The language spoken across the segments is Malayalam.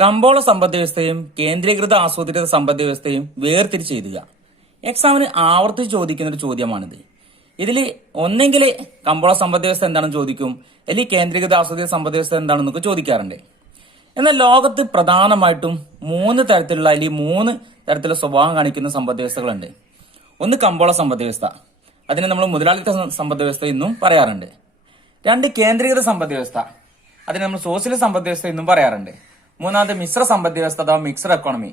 കമ്പോള സമ്പദ് വ്യവസ്ഥയും കേന്ദ്രീകൃത ആസൂത്രിത സമ്പദ് വ്യവസ്ഥയും വേർതിരിച്ച് എഴുതുക. എക്സാമിന് ആവർത്തിച്ച് ചോദിക്കുന്ന ഒരു ചോദ്യമാണിത്. ഇതിൽ ഒന്നെങ്കിൽ കമ്പോള സമ്പദ് വ്യവസ്ഥ എന്താണെന്ന് ചോദിക്കും, അല്ലെങ്കിൽ കേന്ദ്രീകൃത ആസൂത്രിത സമ്പദ് വ്യവസ്ഥ എന്താണെന്നൊക്കെ ചോദിക്കാറുണ്ട്. എന്നാൽ ലോകത്ത് പ്രധാനമായിട്ടും മൂന്ന് തരത്തിലുള്ള സ്വഭാവം കാണിക്കുന്ന സമ്പദ് വ്യവസ്ഥകളുണ്ട്. ഒന്ന് കമ്പോള സമ്പദ് വ്യവസ്ഥ, അതിനെ നമ്മൾ മുതലാളിത്ത സമ്പദ് വ്യവസ്ഥ എന്നും പറയാറുണ്ട്. രണ്ട് കേന്ദ്രീകൃത സമ്പദ് വ്യവസ്ഥ, അതിനെ നമ്മൾ സോഷ്യലിസ്റ്റ് സമ്പദ് വ്യവസ്ഥ എന്നും പറയാറുണ്ട്. മൂന്നാമത് മിശ്ര സമ്പദ് വ്യവസ്ഥ അഥവാ മിക്സഡ് എക്കോണമി,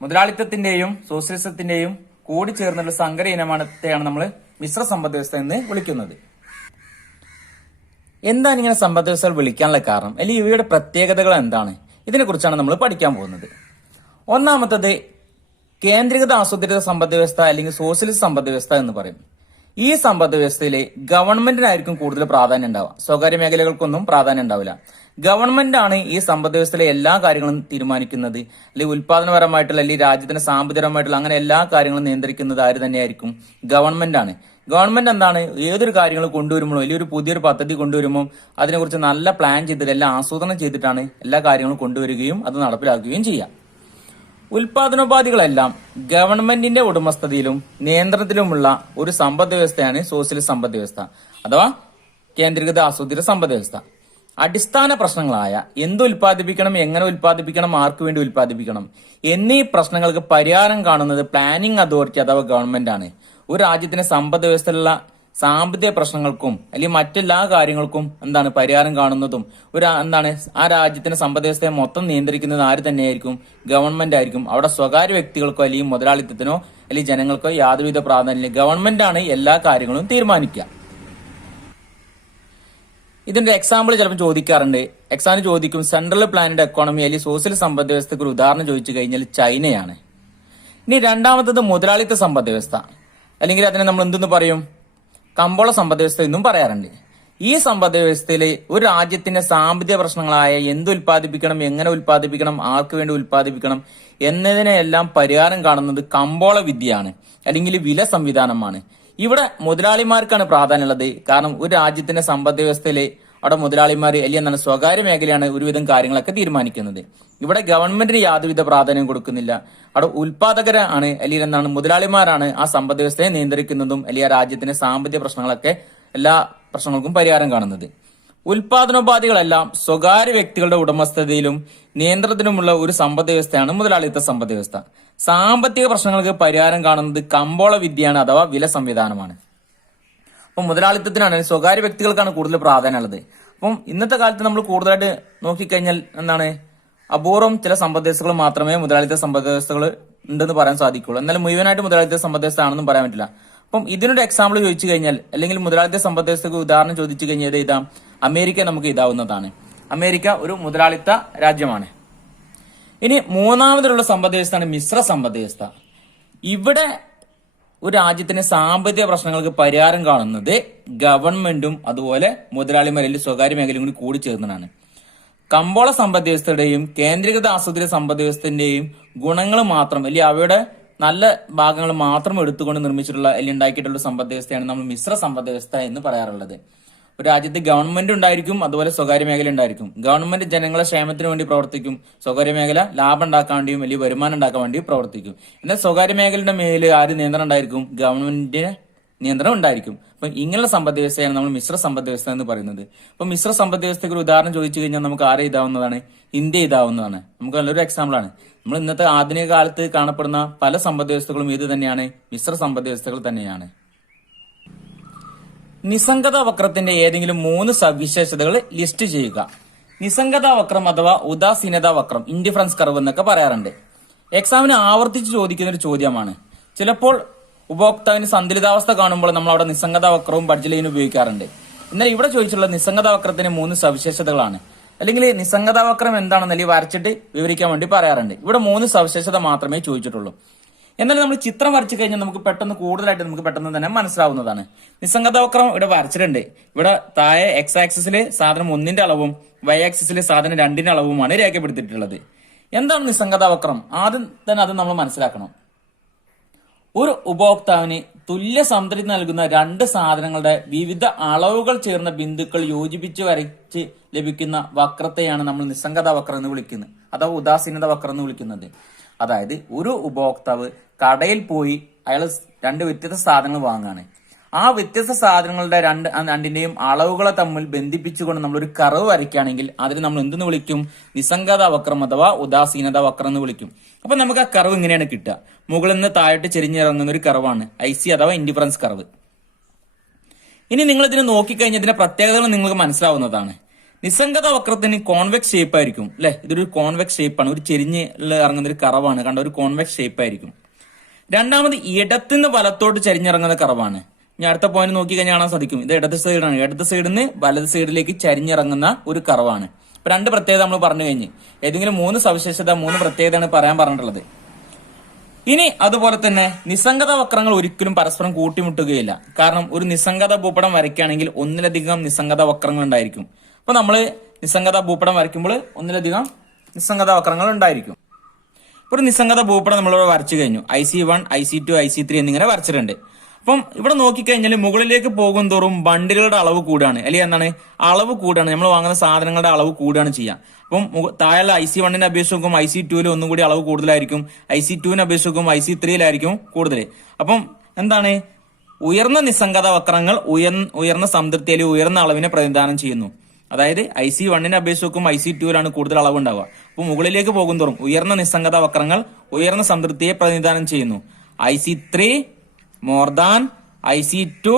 മുതലാളിത്തത്തിന്റെയും സോഷ്യലിസത്തിന്റെയും കൂടി ചേർന്നുള്ള സങ്കര ഇനമാനത്തെയാണ് നമ്മൾ മിശ്ര സമ്പദ് വ്യവസ്ഥ എന്ന് വിളിക്കുന്നത്. എന്താണ് ഇങ്ങനെ സമ്പദ് വ്യവസ്ഥകൾ വിളിക്കാനുള്ള കാരണം, അല്ലെങ്കിൽ ഇവയുടെ പ്രത്യേകതകൾ എന്താണ്, ഇതിനെ കുറിച്ചാണ് നമ്മൾ പഠിക്കാൻ പോകുന്നത്. ഒന്നാമത്തത് കേന്ദ്രീകൃത ആസൂത്രിത സമ്പദ് വ്യവസ്ഥ അല്ലെങ്കിൽ സോഷ്യലിസ്റ്റ് സമ്പദ് വ്യവസ്ഥ എന്ന് പറയും. ഈ സമ്പദ് വ്യവസ്ഥയിൽ ഗവൺമെന്റിനായിരിക്കും കൂടുതൽ പ്രാധാന്യം ഉണ്ടാവുക, സ്വകാര്യ മേഖലകൾക്കൊന്നും പ്രാധാന്യം ഉണ്ടാവില്ല. ഗവൺമെന്റ് ആണ് ഈ സമ്പദ് വ്യവസ്ഥയിലെ എല്ലാ കാര്യങ്ങളും തീരുമാനിക്കുന്നത്, അല്ലെങ്കിൽ ഉത്പാദനപരമായിട്ടുള്ള അല്ലെങ്കിൽ രാജ്യത്തിന്റെ സാമ്പത്തികപരമായിട്ടുള്ള അങ്ങനെ എല്ലാ കാര്യങ്ങളും നിയന്ത്രിക്കുന്നത് ആര് തന്നെയായിരിക്കും? ഗവൺമെന്റ് ആണ്. ഗവൺമെന്റ് എന്താണ്, ഏതൊരു കാര്യങ്ങൾ കൊണ്ടുവരുമ്പോഴും അല്ലെങ്കിൽ ഒരു പുതിയൊരു പദ്ധതി കൊണ്ടുവരുമ്പോൾ അതിനെക്കുറിച്ച് നല്ല പ്ലാൻ ചെയ്തിട്ട് എല്ലാം ആസൂത്രണം ചെയ്തിട്ടാണ് എല്ലാ കാര്യങ്ങളും കൊണ്ടുവരികയും അത് നടപ്പിലാക്കുകയും ചെയ്യാം. ഉൽപാദനോപാധികളെല്ലാം ഗവൺമെന്റിന്റെ ഉടമസ്ഥതയിലും നിയന്ത്രണത്തിലുമുള്ള ഒരു സമ്പദ് വ്യവസ്ഥയാണ് സോഷ്യലിസ്റ്റ് സമ്പദ് വ്യവസ്ഥ അഥവാ കേന്ദ്രീകൃത ആസൂത്രിത സമ്പദ് വ്യവസ്ഥ. അടിസ്ഥാന പ്രശ്നങ്ങളായ എന്ത് ഉൽപ്പാദിപ്പിക്കണം, എങ്ങനെ ഉൽപ്പാദിപ്പിക്കണം, ആർക്കു വേണ്ടി ഉൽപ്പാദിപ്പിക്കണം എന്നീ പ്രശ്നങ്ങൾക്ക് പരിഹാരം കാണുന്നത് പ്ലാനിംഗ് അതോറിറ്റി അഥവാ ഗവൺമെന്റ് ആണ്. ഒരു രാജ്യത്തിന്റെ സമ്പദ് വ്യവസ്ഥയിലുള്ള സാമ്പത്തിക പ്രശ്നങ്ങൾക്കും അല്ലെങ്കിൽ മറ്റെല്ലാ കാര്യങ്ങൾക്കും പരിഹാരം കാണുന്നതും ആ രാജ്യത്തിന്റെ സമ്പദ് വ്യവസ്ഥയെ മൊത്തം നിയന്ത്രിക്കുന്നത് ആര് തന്നെയായിരിക്കും? ഗവൺമെന്റ് ആയിരിക്കും. അവിടെ സ്വകാര്യ വ്യക്തികൾക്കോ അല്ലെങ്കിൽ മുതലാളിത്തത്തിനോ അല്ലെങ്കിൽ ജനങ്ങൾക്കോ യാതൊരുവിധ പ്രാധാന്യമില്ല. ഗവൺമെന്റ് ആണ് എല്ലാ കാര്യങ്ങളും തീരുമാനിക്കുക. ഇതിന്റെ എക്സാമ്പിൾ ചിലപ്പോൾ ചോദിക്കാറുണ്ട്. എക്സാമിന് ചോദിക്കും സെൻട്രൽ പ്ലാനഡ് എക്കോണമി അല്ലെങ്കിൽ സോഷ്യൽ സമ്പദ് വ്യവസ്ഥയ്ക്ക് ഒരു ഉദാഹരണം ചോദിച്ചു കഴിഞ്ഞാൽ ചൈനയാണ്. ഇനി രണ്ടാമത്തത് മുതലാളിത്ത സമ്പദ് വ്യവസ്ഥ, അല്ലെങ്കിൽ അതിനെ നമ്മൾ എന്തെന്ന് പറയും? കമ്പോള സമ്പദ് വ്യവസ്ഥ എന്നും പറയാറുണ്ട്. ഈ സമ്പദ് വ്യവസ്ഥയിൽ ഒരു രാജ്യത്തിന്റെ സാമ്പത്തിക പ്രശ്നങ്ങളായ എന്ത് ഉൽപ്പാദിപ്പിക്കണം, എങ്ങനെ ഉൽപ്പാദിപ്പിക്കണം, ആർക്ക് വേണ്ടി ഉൽപ്പാദിപ്പിക്കണം എന്നതിനെല്ലാം പരിഹാരം കാണുന്നത് കമ്പോള വിദ്യയാണ് അല്ലെങ്കിൽ വില സംവിധാനമാണ്. ഇവിടെ മുതലാളിമാർക്കാണ് പ്രാധാന്യമുള്ളത്. കാരണം ഒരു രാജ്യത്തിന്റെ സമ്പദ് വ്യവസ്ഥയിലെ അവിടെ മുതലാളിമാർ അല്ലെങ്കിൽ സ്വകാര്യ മേഖലയാണ് ഒരുവിധം കാര്യങ്ങളൊക്കെ തീരുമാനിക്കുന്നത്. ഇവിടെ ഗവൺമെന്റിന് യാതൊരുവിധ പ്രാധാന്യം കൊടുക്കുന്നില്ല. അവിടെ ഉൽപാദകരാണ് അല്ലെങ്കിൽ മുതലാളിമാരാണ് ആ സമ്പദ് വ്യവസ്ഥയെ നിയന്ത്രിക്കുന്നതും അല്ലെങ്കിൽ ആ രാജ്യത്തിന്റെ സാമ്പത്തിക പ്രശ്നങ്ങളൊക്കെ എല്ലാ പ്രശ്നങ്ങൾക്കും പരിഹാരം കാണുന്നത്. ഉൽപാദനോപാധികളെല്ലാം സ്വകാര്യ വ്യക്തികളുടെ ഉടമസ്ഥതയിലും നിയന്ത്രണത്തിലുമുള്ള ഒരു സമ്പദ് വ്യവസ്ഥയാണ് മുതലാളിത്ത സമ്പദ് വ്യവസ്ഥ. സാമ്പത്തിക പ്രശ്നങ്ങൾക്ക് പരിഹാരം കാണുന്നത് കമ്പോള വിദ്യയാണ് അഥവാ വില സംവിധാനമാണ്. അപ്പം മുതലാളിത്തത്തിനാണ്, സ്വകാര്യ വ്യക്തികൾക്കാണ് കൂടുതൽ പ്രാധാന്യമുള്ളത്. അപ്പം ഇന്നത്തെ കാലത്ത് നമ്മൾ കൂടുതലായിട്ട് നോക്കിക്കഴിഞ്ഞാൽ അപൂർവം ചില സമ്പദ് വ്യവസ്ഥകൾ മാത്രമേ മുതലാളിത്ത സമ്പദ് വ്യവസ്ഥകൾ ഉണ്ടെന്ന് പറയാൻ സാധിക്കുള്ളൂ. എന്നാലും മുഴുവനായിട്ട് മുതലാളിത്ത സമ്പദ് വ്യവസ്ഥ ആണെന്നും പറയാൻ പറ്റില്ല. അപ്പം ഇതിനൊരു എക്സാമ്പിൾ ചോദിച്ചു കഴിഞ്ഞാൽ അല്ലെങ്കിൽ മുതലാളിത്ത സമ്പദ് വ്യവസ്ഥക്ക് ഉദാഹരണം ചോദിച്ചു കഴിഞ്ഞാൽ ഇതാം അമേരിക്ക നമുക്ക് ഇതാവുന്നതാണ്. അമേരിക്ക ഒരു മുതലാളിത്ത രാജ്യമാണ്. ഇനി മൂന്നാമതിലുള്ള സമ്പദ് വ്യവസ്ഥയാണ് മിശ്ര സമ്പദ് വ്യവസ്ഥ. ഇവിടെ ഒരു രാജ്യത്തിന്റെ സാമ്പത്തിക പ്രശ്നങ്ങൾക്ക് പരിഹാരം കാണുന്നത് ഗവൺമെന്റും അതുപോലെ മുതലാളിമാരിൽ സ്വകാര്യ മേഖലയും കൂടി ചേർന്നതാണ്. കമ്പോള സമ്പദ് വ്യവസ്ഥയുടെയും കേന്ദ്രീകൃത ആസൂത്രിത സമ്പദ് വ്യവസ്ഥന്റെയും ഗുണങ്ങൾ മാത്രം അല്ലെങ്കിൽ അവയുടെ നല്ല ഭാഗങ്ങൾ മാത്രം എടുത്തുകൊണ്ട് നിർമ്മിച്ചിട്ടുള്ള അല്ലെങ്കിൽ ഉണ്ടാക്കിയിട്ടുള്ള സമ്പദ് വ്യവസ്ഥയാണ് നമ്മൾ മിശ്ര സമ്പദ് വ്യവസ്ഥ എന്ന് പറയാറുള്ളത്. ഒരു രാജ്യത്ത് ഗവൺമെന്റ് ഉണ്ടായിരിക്കും, അതുപോലെ സ്വകാര്യ മേഖല ഉണ്ടായിരിക്കും. ഗവൺമെന്റ് ജനങ്ങളെ ക്ഷേമത്തിന് വേണ്ടി പ്രവർത്തിക്കും, സ്വകാര്യ മേഖല ലാഭം ഉണ്ടാക്കാൻ വേണ്ടിയും വലിയ വരുമാനം ഉണ്ടാക്കാൻ വേണ്ടിയും പ്രവർത്തിക്കും. എന്നാൽ സ്വകാര്യ മേഖലയുടെ മേലിൽ ആര് നിയന്ത്രണം ഉണ്ടായിരിക്കും? ഗവൺമെന്റിന് നിയന്ത്രണം ഉണ്ടായിരിക്കും. അപ്പൊ ഇങ്ങനെയുള്ള സമ്പദ് വ്യവസ്ഥയാണ് നമ്മൾ മിശ്ര സമ്പദ് വ്യവസ്ഥ എന്ന് പറയുന്നത്. അപ്പൊ മിശ്ര സമ്പദ് വ്യവസ്ഥയ്ക്ക് ഒരു ഉദാഹരണം ചോദിച്ചു കഴിഞ്ഞാൽ നമുക്ക് ആരെ ഇതാവുന്നതാണ്? ഇന്ത്യ ഇതാവുന്നതാണ്. നമുക്ക് നല്ലൊരു എക്സാമ്പിൾ ആണ്. നമ്മൾ ഇന്നത്തെ ആധുനിക കാലത്ത് കാണപ്പെടുന്ന പല സമ്പദ് വ്യവസ്ഥകളും ഇത് തന്നെയാണ്, മിശ്ര സമ്പദ് വ്യവസ്ഥകൾ തന്നെയാണ്. നിസ്സംഗത വക്രത്തിന്റെ ഏതെങ്കിലും 3 സവിശേഷതകൾ ലിസ്റ്റ് ചെയ്യുക. നിസ്സംഗത വക്രം അഥവാ ഉദാസീനത വക്രം, ഇൻഡിഫറൻസ് കർവ് എന്നൊക്കെ പറയാറുണ്ട്. എക്സാമിന് ആവർത്തിച്ച് ചോദിക്കുന്ന ഒരു ചോദ്യമാണ്. ചിലപ്പോൾ ഉപഭോക്താവിന് സന്തുലിതാവസ്ഥ കാണുമ്പോൾ നമ്മൾ അവിടെ നിസ്സംഗത വക്രവും ബഡ്ജറ്റ് ലൈനും ഉപയോഗിക്കാറുണ്ട്. എന്നാൽ ഇവിടെ ചോദിച്ചുള്ള നിസ്സംഗത വക്രത്തിന് 3 സവിശേഷതകളാണ്. അല്ലെങ്കിൽ നിസ്സംഗത വക്രം എന്താണെന്ന് വരച്ചിട്ട് വിവരിക്കാൻ വേണ്ടി പറയാറുണ്ട്. ഇവിടെ 3 സവിശേഷത മാത്രമേ ചോദിച്ചിട്ടുള്ളൂ. എന്നാൽ നമ്മൾ ചിത്രം വരച്ചു കഴിഞ്ഞാൽ നമുക്ക് പെട്ടെന്ന് തന്നെ മനസ്സിലാവുന്നതാണ്. നിസ്സംഗത വക്രം ഇവിടെ വരച്ചിട്ടുണ്ട്. ഇവിടെ താഴെ എക്സ് ആക്സിസിൽ സാധനം 1ന്റെ അളവും വൈ ആക്സിസിൽ സാധനം 2ന്റെ അളവുമാണ് രേഖപ്പെടുത്തിയിട്ടുള്ളത്. എന്താണ് നിസ്സംഗത വക്രം? ആദ്യം തന്നെ അത് നമ്മൾ മനസ്സിലാക്കണം. ഒരു ഉപഭോക്താവിന് തുല്യ സംതൃപ്തി നൽകുന്ന രണ്ട് സാധനങ്ങളുടെ വിവിധ അളവുകൾ ചേർന്ന ബിന്ദുക്കൾ യോജിപ്പിച്ച് വരച്ച് ലഭിക്കുന്ന വക്രത്തെയാണ് നമ്മൾ നിസ്സംഗത വക്രം എന്ന് വിളിക്കുന്നത്, അഥവാ ഉദാസീനത വക്രം എന്ന് വിളിക്കുന്നത്. അതായത് ഒരു ഉപഭോക്താവ് കടയിൽ പോയി അയാൾ രണ്ട് വ്യത്യസ്ത സാധനങ്ങൾ വാങ്ങാണ്. ആ വ്യത്യസ്ത സാധനങ്ങളുടെ രണ്ടിന്റെയും അളവുകളെ തമ്മിൽ ബന്ധിപ്പിച്ചുകൊണ്ട് നമ്മൾ ഒരു കർവ് വരയ്ക്കുകയാണെങ്കിൽ അതിന് നമ്മൾ എന്തെന്ന് വിളിക്കും? നിസ്സംഗത വക്രം അഥവാ ഉദാസീനത വക്രം എന്ന് വിളിക്കും. അപ്പൊ നമുക്ക് ആ കർവ് ഇങ്ങനെയാണ് കിട്ടുക. മുകളിൽ നിന്ന് താഴോട്ട് ചെരിഞ്ഞിറങ്ങുന്ന ഒരു കർവാണ് IC അഥവാ ഇൻഡിഫറൻസ് കർവ്. ഇനി നിങ്ങൾ ഇതിനെ നോക്കിക്കഴിഞ്ഞാൽ ഇതിന്റെ പ്രത്യേകതകൾ നിങ്ങൾക്ക് മനസ്സിലാവുന്നതാണ്. നിസ്സംഗത വക്രത്തിന് കോൺവെക്സ് ഷേപ്പ് ആയിരിക്കും അല്ലെ. ഇതൊരു കോൺവെക്സ് ഷേപ്പാണ്, ഒരു ചെരിഞ്ഞ് ഇറങ്ങുന്ന ഒരു കർവാണ്, കണ്ട ഒരു കോൺവെക്സ് ഷേപ്പ് ആയിരിക്കും. രണ്ടാമത് ഇടത്തുനിന്ന് വലത്തോട്ട് ചരിഞ്ഞിറങ്ങുന്ന കർവാണ്. ഇനി അടുത്ത പോയിന്റ് നോക്കി കഴിഞ്ഞാൽ കാണാൻ സാധിക്കും, ഇത് ഇടത് സൈഡാണ്. ഇടത് സൈഡിൽ നിന്ന് വലത് സൈഡിലേക്ക് ചരിഞ്ഞിറങ്ങുന്ന ഒരു കർവാണ്. ഇപ്പൊ രണ്ട് പ്രത്യേകത നമ്മൾ പറഞ്ഞു കഴിഞ്ഞ്, ഏതെങ്കിലും മൂന്ന് സവിശേഷത, മൂന്ന് പ്രത്യേകതയാണ് പറയാൻ പറഞ്ഞിട്ടുള്ളത്. ഇനി അതുപോലെ തന്നെ നിസ്സംഗത വക്രങ്ങൾ ഒരിക്കലും പരസ്പരം കൂട്ടിമുട്ടുകയില്ല. കാരണം ഒരു നിസ്സംഗത ഭൂപടം വരയ്ക്കുകയാണെങ്കിൽ ഒന്നിലധികം നിസ്സംഗത വക്രങ്ങൾ ഉണ്ടായിരിക്കും. അപ്പൊ നമ്മള് നിസ്സംഗത ഭൂപടം വരയ്ക്കുമ്പോൾ ഒന്നിലധികം നിസ്സംഗത വക്രങ്ങൾ ഉണ്ടായിരിക്കും. ഒരു നിസ്സംഗത ഭൂപടം നമ്മളിവിടെ വരച്ചു കഴിഞ്ഞു. IC1, IC2, IC3 എന്നിങ്ങനെ വരച്ചിട്ടുണ്ട്. അപ്പം ഇവിടെ നോക്കിക്കഴിഞ്ഞാൽ മുകളിലേക്ക് പോകും തോറും ബണ്ടിലുകളുടെ അളവ് കൂടുകയാണ്, അല്ലെങ്കിൽ എന്താണ് അളവ് കൂടുകയാണ്, നമ്മൾ വാങ്ങുന്ന സാധനങ്ങളുടെ അളവ് കൂടുകയാണ് ചെയ്യുക. അപ്പം താഴെ IC1നെ അപേക്ഷിച്ച് നോക്കും IC2 ഒന്നും കൂടി അളവ് കൂടുതലായിരിക്കും, IC2നെ അപേക്ഷിച്ച് നോക്കും IC3 കൂടുതൽ. അപ്പം എന്താണ്, ഉയർന്ന നിസ്സംഗത വക്രങ്ങൾ ഉയർന്ന സംതൃപ്തി അല്ലെങ്കിൽ ഉയർന്ന അളവിനെ പ്രതിനിധാനം ചെയ്യുന്നു. അതായത് IC1നെ അപേക്ഷിച്ച് നോക്കും IC2 കൂടുതൽ അളവ് ഉണ്ടാവുക. അപ്പൊ മുകളിലേക്ക് പോകും തോറും ഉയർന്ന നിസ്സംഗത വക്രങ്ങൾ ഉയർന്ന സംതൃപ്തിയെ പ്രതിനിധാനം ചെയ്യുന്നു. IC3 more than IC2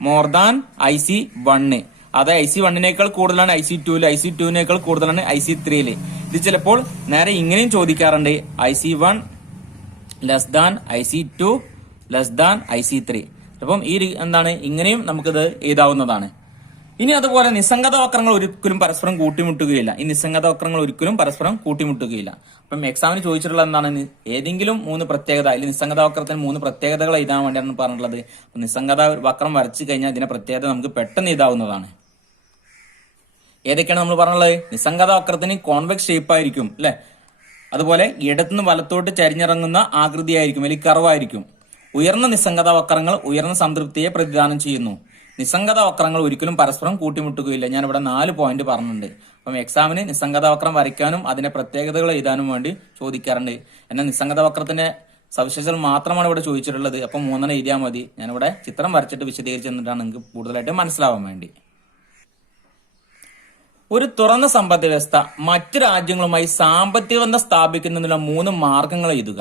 more than IC1. അതായത് IC1നേക്കാൾ കൂടുതലാണ് IC2, IC2നേക്കാൾ കൂടുതലാണ് IC3. ഇത് ചിലപ്പോൾ നേരെ ഇങ്ങനെയും ചോദിക്കാറുണ്ട്, IC1 less than IC2 less than IC3. അപ്പം ഈ എന്താണ് ഇങ്ങനെയും നമുക്കിത് എഴുതാവുന്നതാണ്. ഇനി അതുപോലെ നിസ്സംഗത വക്രങ്ങൾ ഒരിക്കലും പരസ്പരം കൂട്ടിമുട്ടുകയില്ല. ഈ നിസ്സംഗത വക്രങ്ങൾ ഒരിക്കലും പരസ്പരം കൂട്ടിമുട്ടുകയില്ല. അപ്പം എക്സാമിന് ചോദിച്ചിട്ടുള്ള എന്താണ്, ഏതെങ്കിലും മൂന്ന് പ്രത്യേകത, അല്ലെങ്കിൽ നിസ്സംഗത വക്രത്തിന് മൂന്ന് പ്രത്യേകതകൾ എഴുതാൻ വേണ്ടിയാണ് പറഞ്ഞിട്ടുള്ളത്. അപ്പൊ നിസ്സംഗത വക്രം വരച്ചു കഴിഞ്ഞാൽ ഇതിന്റെ പ്രത്യേകത നമുക്ക് പെട്ടെന്ന് എഴുതാവുന്നതാണ്. ഏതൊക്കെയാണ് നമ്മൾ പറഞ്ഞുള്ളത്? നിസ്സംഗത വക്രത്തിന് കോൺവെക്സ് ഷേപ്പ് ആയിരിക്കും അല്ലെ. അതുപോലെ ഇടത്തുനിന്ന് വലത്തോട്ട് ചരിഞ്ഞിറങ്ങുന്ന ആകൃതിയായിരിക്കും, അല്ലെങ്കിൽ കർവായിരിക്കും. ഉയർന്ന നിസ്സംഗത വക്രങ്ങൾ ഉയർന്ന സംതൃപ്തിയെ പ്രതിദാനം ചെയ്യുന്നു. നിസ്സംഗത വക്രങ്ങൾ ഒരിക്കലും പരസ്പരം കൂട്ടിമുട്ടുകയില്ല. ഞാൻ ഇവിടെ 4 പോയിന്റ് പറഞ്ഞിട്ടുണ്ട്. അപ്പം എക്സാമിന് നിസ്സംഗത വക്രം വരയ്ക്കാനും അതിന്റെ പ്രത്യേകതകൾ എഴുതാനും വേണ്ടി ചോദിക്കാറുണ്ട്. എന്നാൽ നിസ്സംഗത വക്രത്തിന്റെ സവിശേഷതകൾ മാത്രമാണ് ഇവിടെ ചോദിച്ചിട്ടുള്ളത്. അപ്പം 3 എഴുതിയാൽ മതി. ഞാനിവിടെ ചിത്രം വരച്ചിട്ട് വിശദീകരിച്ച് തന്നിട്ടാണ് നിങ്ങൾക്ക് കൂടുതലായിട്ട് മനസ്സിലാവാൻ വേണ്ടി. ഒരു തുറന്ന സമ്പദ് വ്യവസ്ഥ മറ്റു രാജ്യങ്ങളുമായി സാമ്പത്തിക ബന്ധം സ്ഥാപിക്കുന്നതിനുള്ള 3 മാർഗങ്ങൾ എഴുതുക.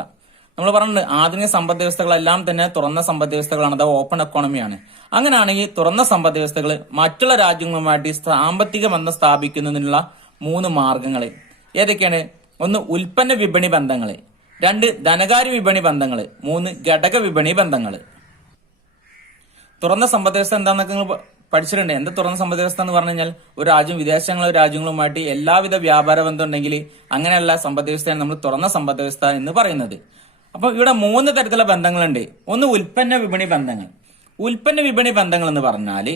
നമ്മൾ പറഞ്ഞിട്ടുണ്ട്, ആധുനിക സമ്പദ് വ്യവസ്ഥകളെല്ലാം തന്നെ തുറന്ന സമ്പദ് വ്യവസ്ഥകളാണ്, അഥവാ ഓപ്പൺ എക്കോണമിയാണ്. അങ്ങനെയാണെങ്കിൽ തുറന്ന സമ്പദ് വ്യവസ്ഥകൾ മറ്റുള്ള രാജ്യങ്ങളുമായിട്ട് സാമ്പത്തിക ബന്ധം സ്ഥാപിക്കുന്നതിനുള്ള 3 മാർഗങ്ങൾ ഏതൊക്കെയാണ്? 1 ഉൽപ്പന്ന വിപണി ബന്ധങ്ങൾ, 2 ധനകാര്യ വിപണി ബന്ധങ്ങൾ, 3 ഘടക വിപണി ബന്ധങ്ങൾ. തുറന്ന സമ്പദ് വ്യവസ്ഥ എന്താണെന്നൊക്കെ നിങ്ങൾ പഠിച്ചിട്ടുണ്ട്. എന്താ തുറന്ന സമ്പദ് വ്യവസ്ഥ എന്ന് പറഞ്ഞു കഴിഞ്ഞാൽ, ഒരു രാജ്യം രാജ്യങ്ങളുമായിട്ട് എല്ലാവിധ വ്യാപാര ബന്ധം ഉണ്ടെങ്കിൽ അങ്ങനെയുള്ള സമ്പദ് വ്യവസ്ഥയാണ് നമ്മൾ തുറന്ന സമ്പദ് വ്യവസ്ഥ എന്ന് പറയുന്നത്. അപ്പൊ ഇവിടെ 3 തരത്തിലുള്ള ബന്ധങ്ങളുണ്ട്. 1 ഉൽപ്പന്ന വിപണി ബന്ധങ്ങൾ. ഉൽപ്പന്ന വിപണി ബന്ധങ്ങൾ എന്ന് പറഞ്ഞാല്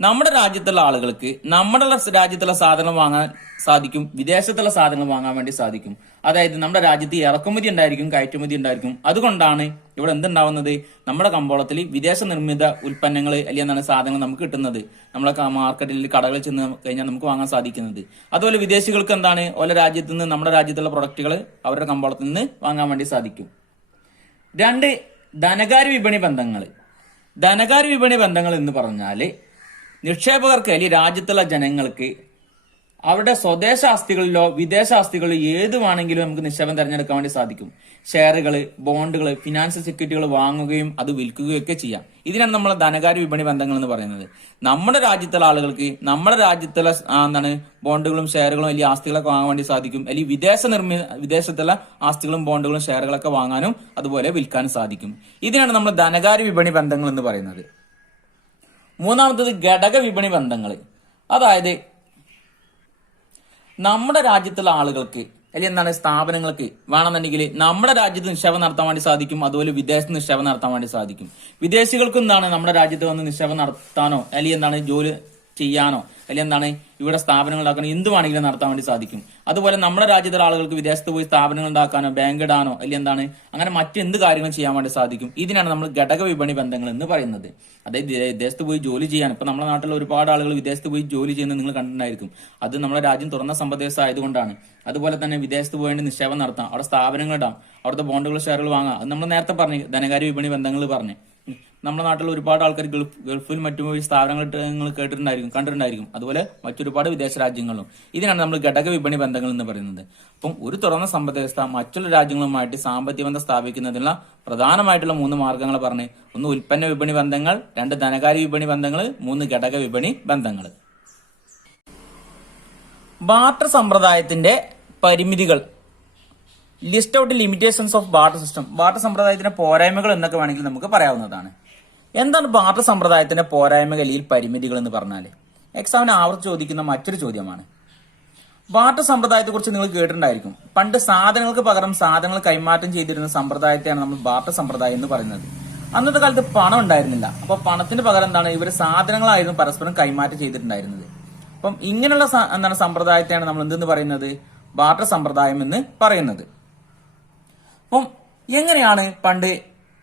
നമ്മുടെ രാജ്യത്തുള്ള ആളുകൾക്ക് നമ്മുടെ രാജ്യത്തുള്ള സാധനങ്ങൾ വാങ്ങാൻ സാധിക്കും, വിദേശത്തുള്ള സാധനങ്ങൾ വാങ്ങാൻ വേണ്ടി സാധിക്കും. അതായത് നമ്മുടെ രാജ്യത്ത് ഇറക്കുമതി ഉണ്ടായിരിക്കും, കയറ്റുമതി ഉണ്ടായിരിക്കും. അതുകൊണ്ടാണ് ഇവിടെ എന്തുണ്ടാവുന്നത്, നമ്മുടെ കമ്പോളത്തിൽ വിദേശ നിർമ്മിത ഉൽപ്പന്നങ്ങൾ അല്ലെങ്കിൽ എന്താണ് സാധനങ്ങൾ നമുക്ക് കിട്ടുന്നത്, നമ്മളെ മാർക്കറ്റിൽ കടകളിൽ ചെന്ന് കഴിഞ്ഞാൽ നമുക്ക് വാങ്ങാൻ സാധിക്കുന്നത്. അതുപോലെ വിദേശികൾക്ക് എന്താണ്, ഓരോ രാജ്യത്ത് നിന്ന് നമ്മുടെ രാജ്യത്തുള്ള പ്രൊഡക്റ്റുകൾ അവരുടെ കമ്പോളത്തിൽ നിന്ന് വാങ്ങാൻ വേണ്ടി സാധിക്കും. 2 ധനകാര്യ വിപണി ബന്ധങ്ങൾ. ധനകാര്യ വിപണി ബന്ധങ്ങൾ എന്ന് പറഞ്ഞാല് നിക്ഷേപകർക്ക് അല്ലെങ്കിൽ രാജ്യത്തുള്ള ജനങ്ങൾക്ക് അവരുടെ സ്വദേശ ആസ്തികളിലോ വിദേശ ആസ്തികളിലോ ഏത് വേണമെങ്കിലും നമുക്ക് നിക്ഷേപം തിരഞ്ഞെടുക്കാൻ വേണ്ടി സാധിക്കും. ഷെയറുകൾ, ബോണ്ടുകൾ, ഫിനാൻഷ്യൽ സെക്യൂരിറ്റികൾ വാങ്ങുകയും അത് വിൽക്കുകയും ഒക്കെ ചെയ്യാം. ഇതിനാണ് നമ്മൾ ധനകാര്യ വിപണി ബന്ധങ്ങൾ എന്ന് പറയുന്നത്. നമ്മുടെ രാജ്യത്തുള്ള ആളുകൾക്ക് നമ്മുടെ രാജ്യത്തുള്ള ബോണ്ടുകളും ഷെയറുകളും അല്ലെങ്കിൽ ആസ്തികളൊക്കെ വാങ്ങാൻ വേണ്ടി സാധിക്കും. അല്ലെങ്കിൽ വിദേശത്തുള്ള ആസ്തികളും ബോണ്ടുകളും ഷെയറുകളൊക്കെ വാങ്ങാനും അതുപോലെ വിൽക്കാനും സാധിക്കും. ഇതിനാണ് നമ്മൾ ധനകാര്യ വിപണി ബന്ധങ്ങൾ എന്ന് പറയുന്നത്. 3ാമത്തത് ഘടക വിപണി ബന്ധങ്ങൾ. അതായത് നമ്മുടെ രാജ്യത്തുള്ള ആളുകൾക്ക് അല്ലെങ്കിൽ സ്ഥാപനങ്ങൾക്ക് വേണമെന്നുണ്ടെങ്കിൽ നമ്മുടെ രാജ്യത്ത് നിക്ഷേപം നടത്താൻ വേണ്ടി സാധിക്കും, അതുപോലെ വിദേശത്ത് നിക്ഷേപം നടത്താൻ വേണ്ടി സാധിക്കും. വിദേശികൾക്കും നമ്മുടെ രാജ്യത്ത് വന്ന് നിക്ഷേപം നടത്താനോ അല്ലെങ്കിൽ ജോലി ചെയ്യാനോ അല്ലെങ്കിൽ എന്താണ് ഇവിടെ സ്ഥാപനങ്ങൾ ഉണ്ടാക്കാനോ എന്തുവാണെങ്കിലും നടത്താൻ വേണ്ടി സാധിക്കും. അതുപോലെ നമ്മുടെ രാജ്യത്തുള്ള ആളുകൾക്ക് വിദേശത്ത് പോയി സ്ഥാപനങ്ങൾ ഉണ്ടാക്കാനോ ബാങ്ക് ഇടാനോ അല്ലെങ്കിൽ എന്താണ് അങ്ങനെ മറ്റെന്ത് കാര്യങ്ങളും ചെയ്യാൻ വേണ്ടി സാധിക്കും. ഇതിനാണ് നമ്മൾ ഘടക വിപണി ബന്ധങ്ങൾ എന്ന് പറയുന്നത്. അതായത് വിദേശത്ത് പോയി ജോലി ചെയ്യാൻ ഇപ്പൊ നമ്മുടെ നാട്ടിൽ ഒരുപാട് ആളുകൾ വിദേശത്ത് പോയി ജോലി ചെയ്യുന്നത് നിങ്ങൾ കണ്ടിട്ടുണ്ടായിരിക്കും. അത് നമ്മുടെ രാജ്യം തുറന്ന സമ്പദ് വ്യവസ്ഥ ആയതുകൊണ്ടാണ്. അതുപോലെ തന്നെ വിദേശത്ത് പോയി നിക്ഷേപം നടത്താം, അവിടെ സ്ഥാപനങ്ങൾ ഇടാം, അവിടുത്തെ ബോണ്ടുകൾ ഷെയറുകൾ വാങ്ങാം. അത് നമ്മൾ നേരത്തെ പറഞ്ഞു ധനകാര്യ വിപണി ബന്ധങ്ങൾ പറഞ്ഞു. നമ്മുടെ നാട്ടിൽ ഒരുപാട് ആൾക്കാർ ഗൾഫിൽ മറ്റു സ്ഥാപനങ്ങൾ നിങ്ങൾ കണ്ടിട്ടുണ്ടായിരിക്കും. അതുപോലെ മറ്റൊരുപാട് വിദേശ രാജ്യങ്ങളിലും. ഇതിനാണ് നമ്മൾ ഘടക വിപണി ബന്ധങ്ങൾ എന്ന് പറയുന്നത്. അപ്പം ഒരു തുറന്ന സമ്പദ് വ്യവസ്ഥ മറ്റുള്ള രാജ്യങ്ങളുമായിട്ട് സാമ്പത്തിക ബന്ധം സ്ഥാപിക്കുന്നതിനുള്ള പ്രധാനമായിട്ടുള്ള 3 മാർഗങ്ങൾ പറഞ്ഞ്, 1 ഉൽപ്പന്ന വിപണി ബന്ധങ്ങൾ, 2 ധനകാര്യ വിപണി ബന്ധങ്ങൾ, 3 ഘടക വിപണി ബന്ധങ്ങൾ. ബാർട്ടർ സമ്പ്രദായത്തിന്റെ പരിമിതികൾ. List out limitations of barter system. Barter സമ്പ്രദായത്തിന്റെ പോരായ്മകൾ എന്നൊക്കെ വേണമെങ്കിൽ നമുക്ക് പറയാവുന്നതാണ്. എന്താണ് ബാർട്ടർ സമ്പ്രദായത്തിന്റെ പോരായ്മകൾ അല്ലെങ്കിൽ പരിമിതികൾ എന്ന് പറഞ്ഞാൽ എക്സാമിന് ആവർത്തിച്ച് ചോദിക്കുന്ന മറ്റൊരു ചോദ്യമാണ്. ബാർട്ടർ സമ്പ്രദായത്തെ കുറിച്ച് നിങ്ങൾ കേട്ടിട്ടുണ്ടായിരിക്കും. പണ്ട് സാധനങ്ങൾക്ക് പകരം സാധനങ്ങൾ കൈമാറ്റം ചെയ്തിരുന്ന സമ്പ്രദായത്തെയാണ് നമ്മൾ ബാർട്ടർ സമ്പ്രദായം എന്ന് പറയുന്നത്. അന്നത്തെ കാലത്ത് പണം ഉണ്ടായിരുന്നില്ല. അപ്പൊ പണത്തിന് പകരം എന്താണ് ഇവർ സാധനങ്ങളായിരുന്നു പരസ്പരം കൈമാറ്റം ചെയ്തിട്ടുണ്ടായിരുന്നത്. അപ്പം ഇങ്ങനെയുള്ള സമ്പ്രദായത്തെയാണ് നമ്മൾ എന്തെന്ന് പറയുന്നത്, ബാർട്ടർ സമ്പ്രദായം എന്ന് പറയുന്നത്. അപ്പം എങ്ങനെയാണ് പണ്ട്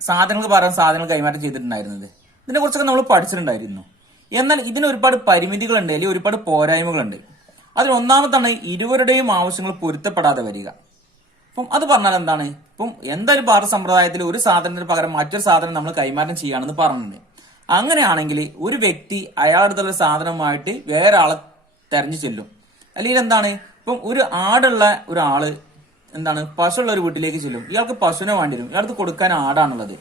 സാധനങ്ങൾക്ക് പകരം സാധനങ്ങൾ കൈമാറ്റം ചെയ്തിട്ടുണ്ടായിരുന്നത്? ഇതിനെ കുറിച്ചൊക്കെ നമ്മൾ പഠിച്ചിട്ടുണ്ടായിരുന്നു. എന്നാൽ ഇതിന് ഒരുപാട് പരിമിതികളുണ്ട്, അല്ലെങ്കിൽ ഒരുപാട് പോരായ്മകളുണ്ട്. അതിൽ ഒന്നാമത്താണ് ഇരുവരുടെയും ആവശ്യങ്ങൾ പൊരുത്തപ്പെടാതെ വരിക. അപ്പം അത് പറഞ്ഞാൽ എന്താണ്, ഇപ്പം എന്തായാലും ബാർട്ടർ സമ്പ്രദായത്തിൽ ഒരു സാധനത്തിന് പകരം മറ്റൊരു സാധനം നമ്മൾ കൈമാറ്റം ചെയ്യുകയാണെന്ന് പറഞ്ഞിട്ടുണ്ട്. അങ്ങനെയാണെങ്കിൽ ഒരു വ്യക്തി അയാളുടെ അടുത്തുള്ള സാധനവുമായിട്ട് വേറെ ആളെ തെരഞ്ഞു ചെല്ലും. അല്ലെങ്കിൽ എന്താണ്, ഇപ്പം ഒരു ആടുള്ള ഒരാള് എന്താണ് പശുള്ള ഒരു വീട്ടിലേക്ക് ചെല്ലും. ഇയാൾക്ക് പശുവിനെ വേണ്ടി വരും, ഇയാൾക്ക് കൊടുക്കാൻ ആടാണുള്ളത്.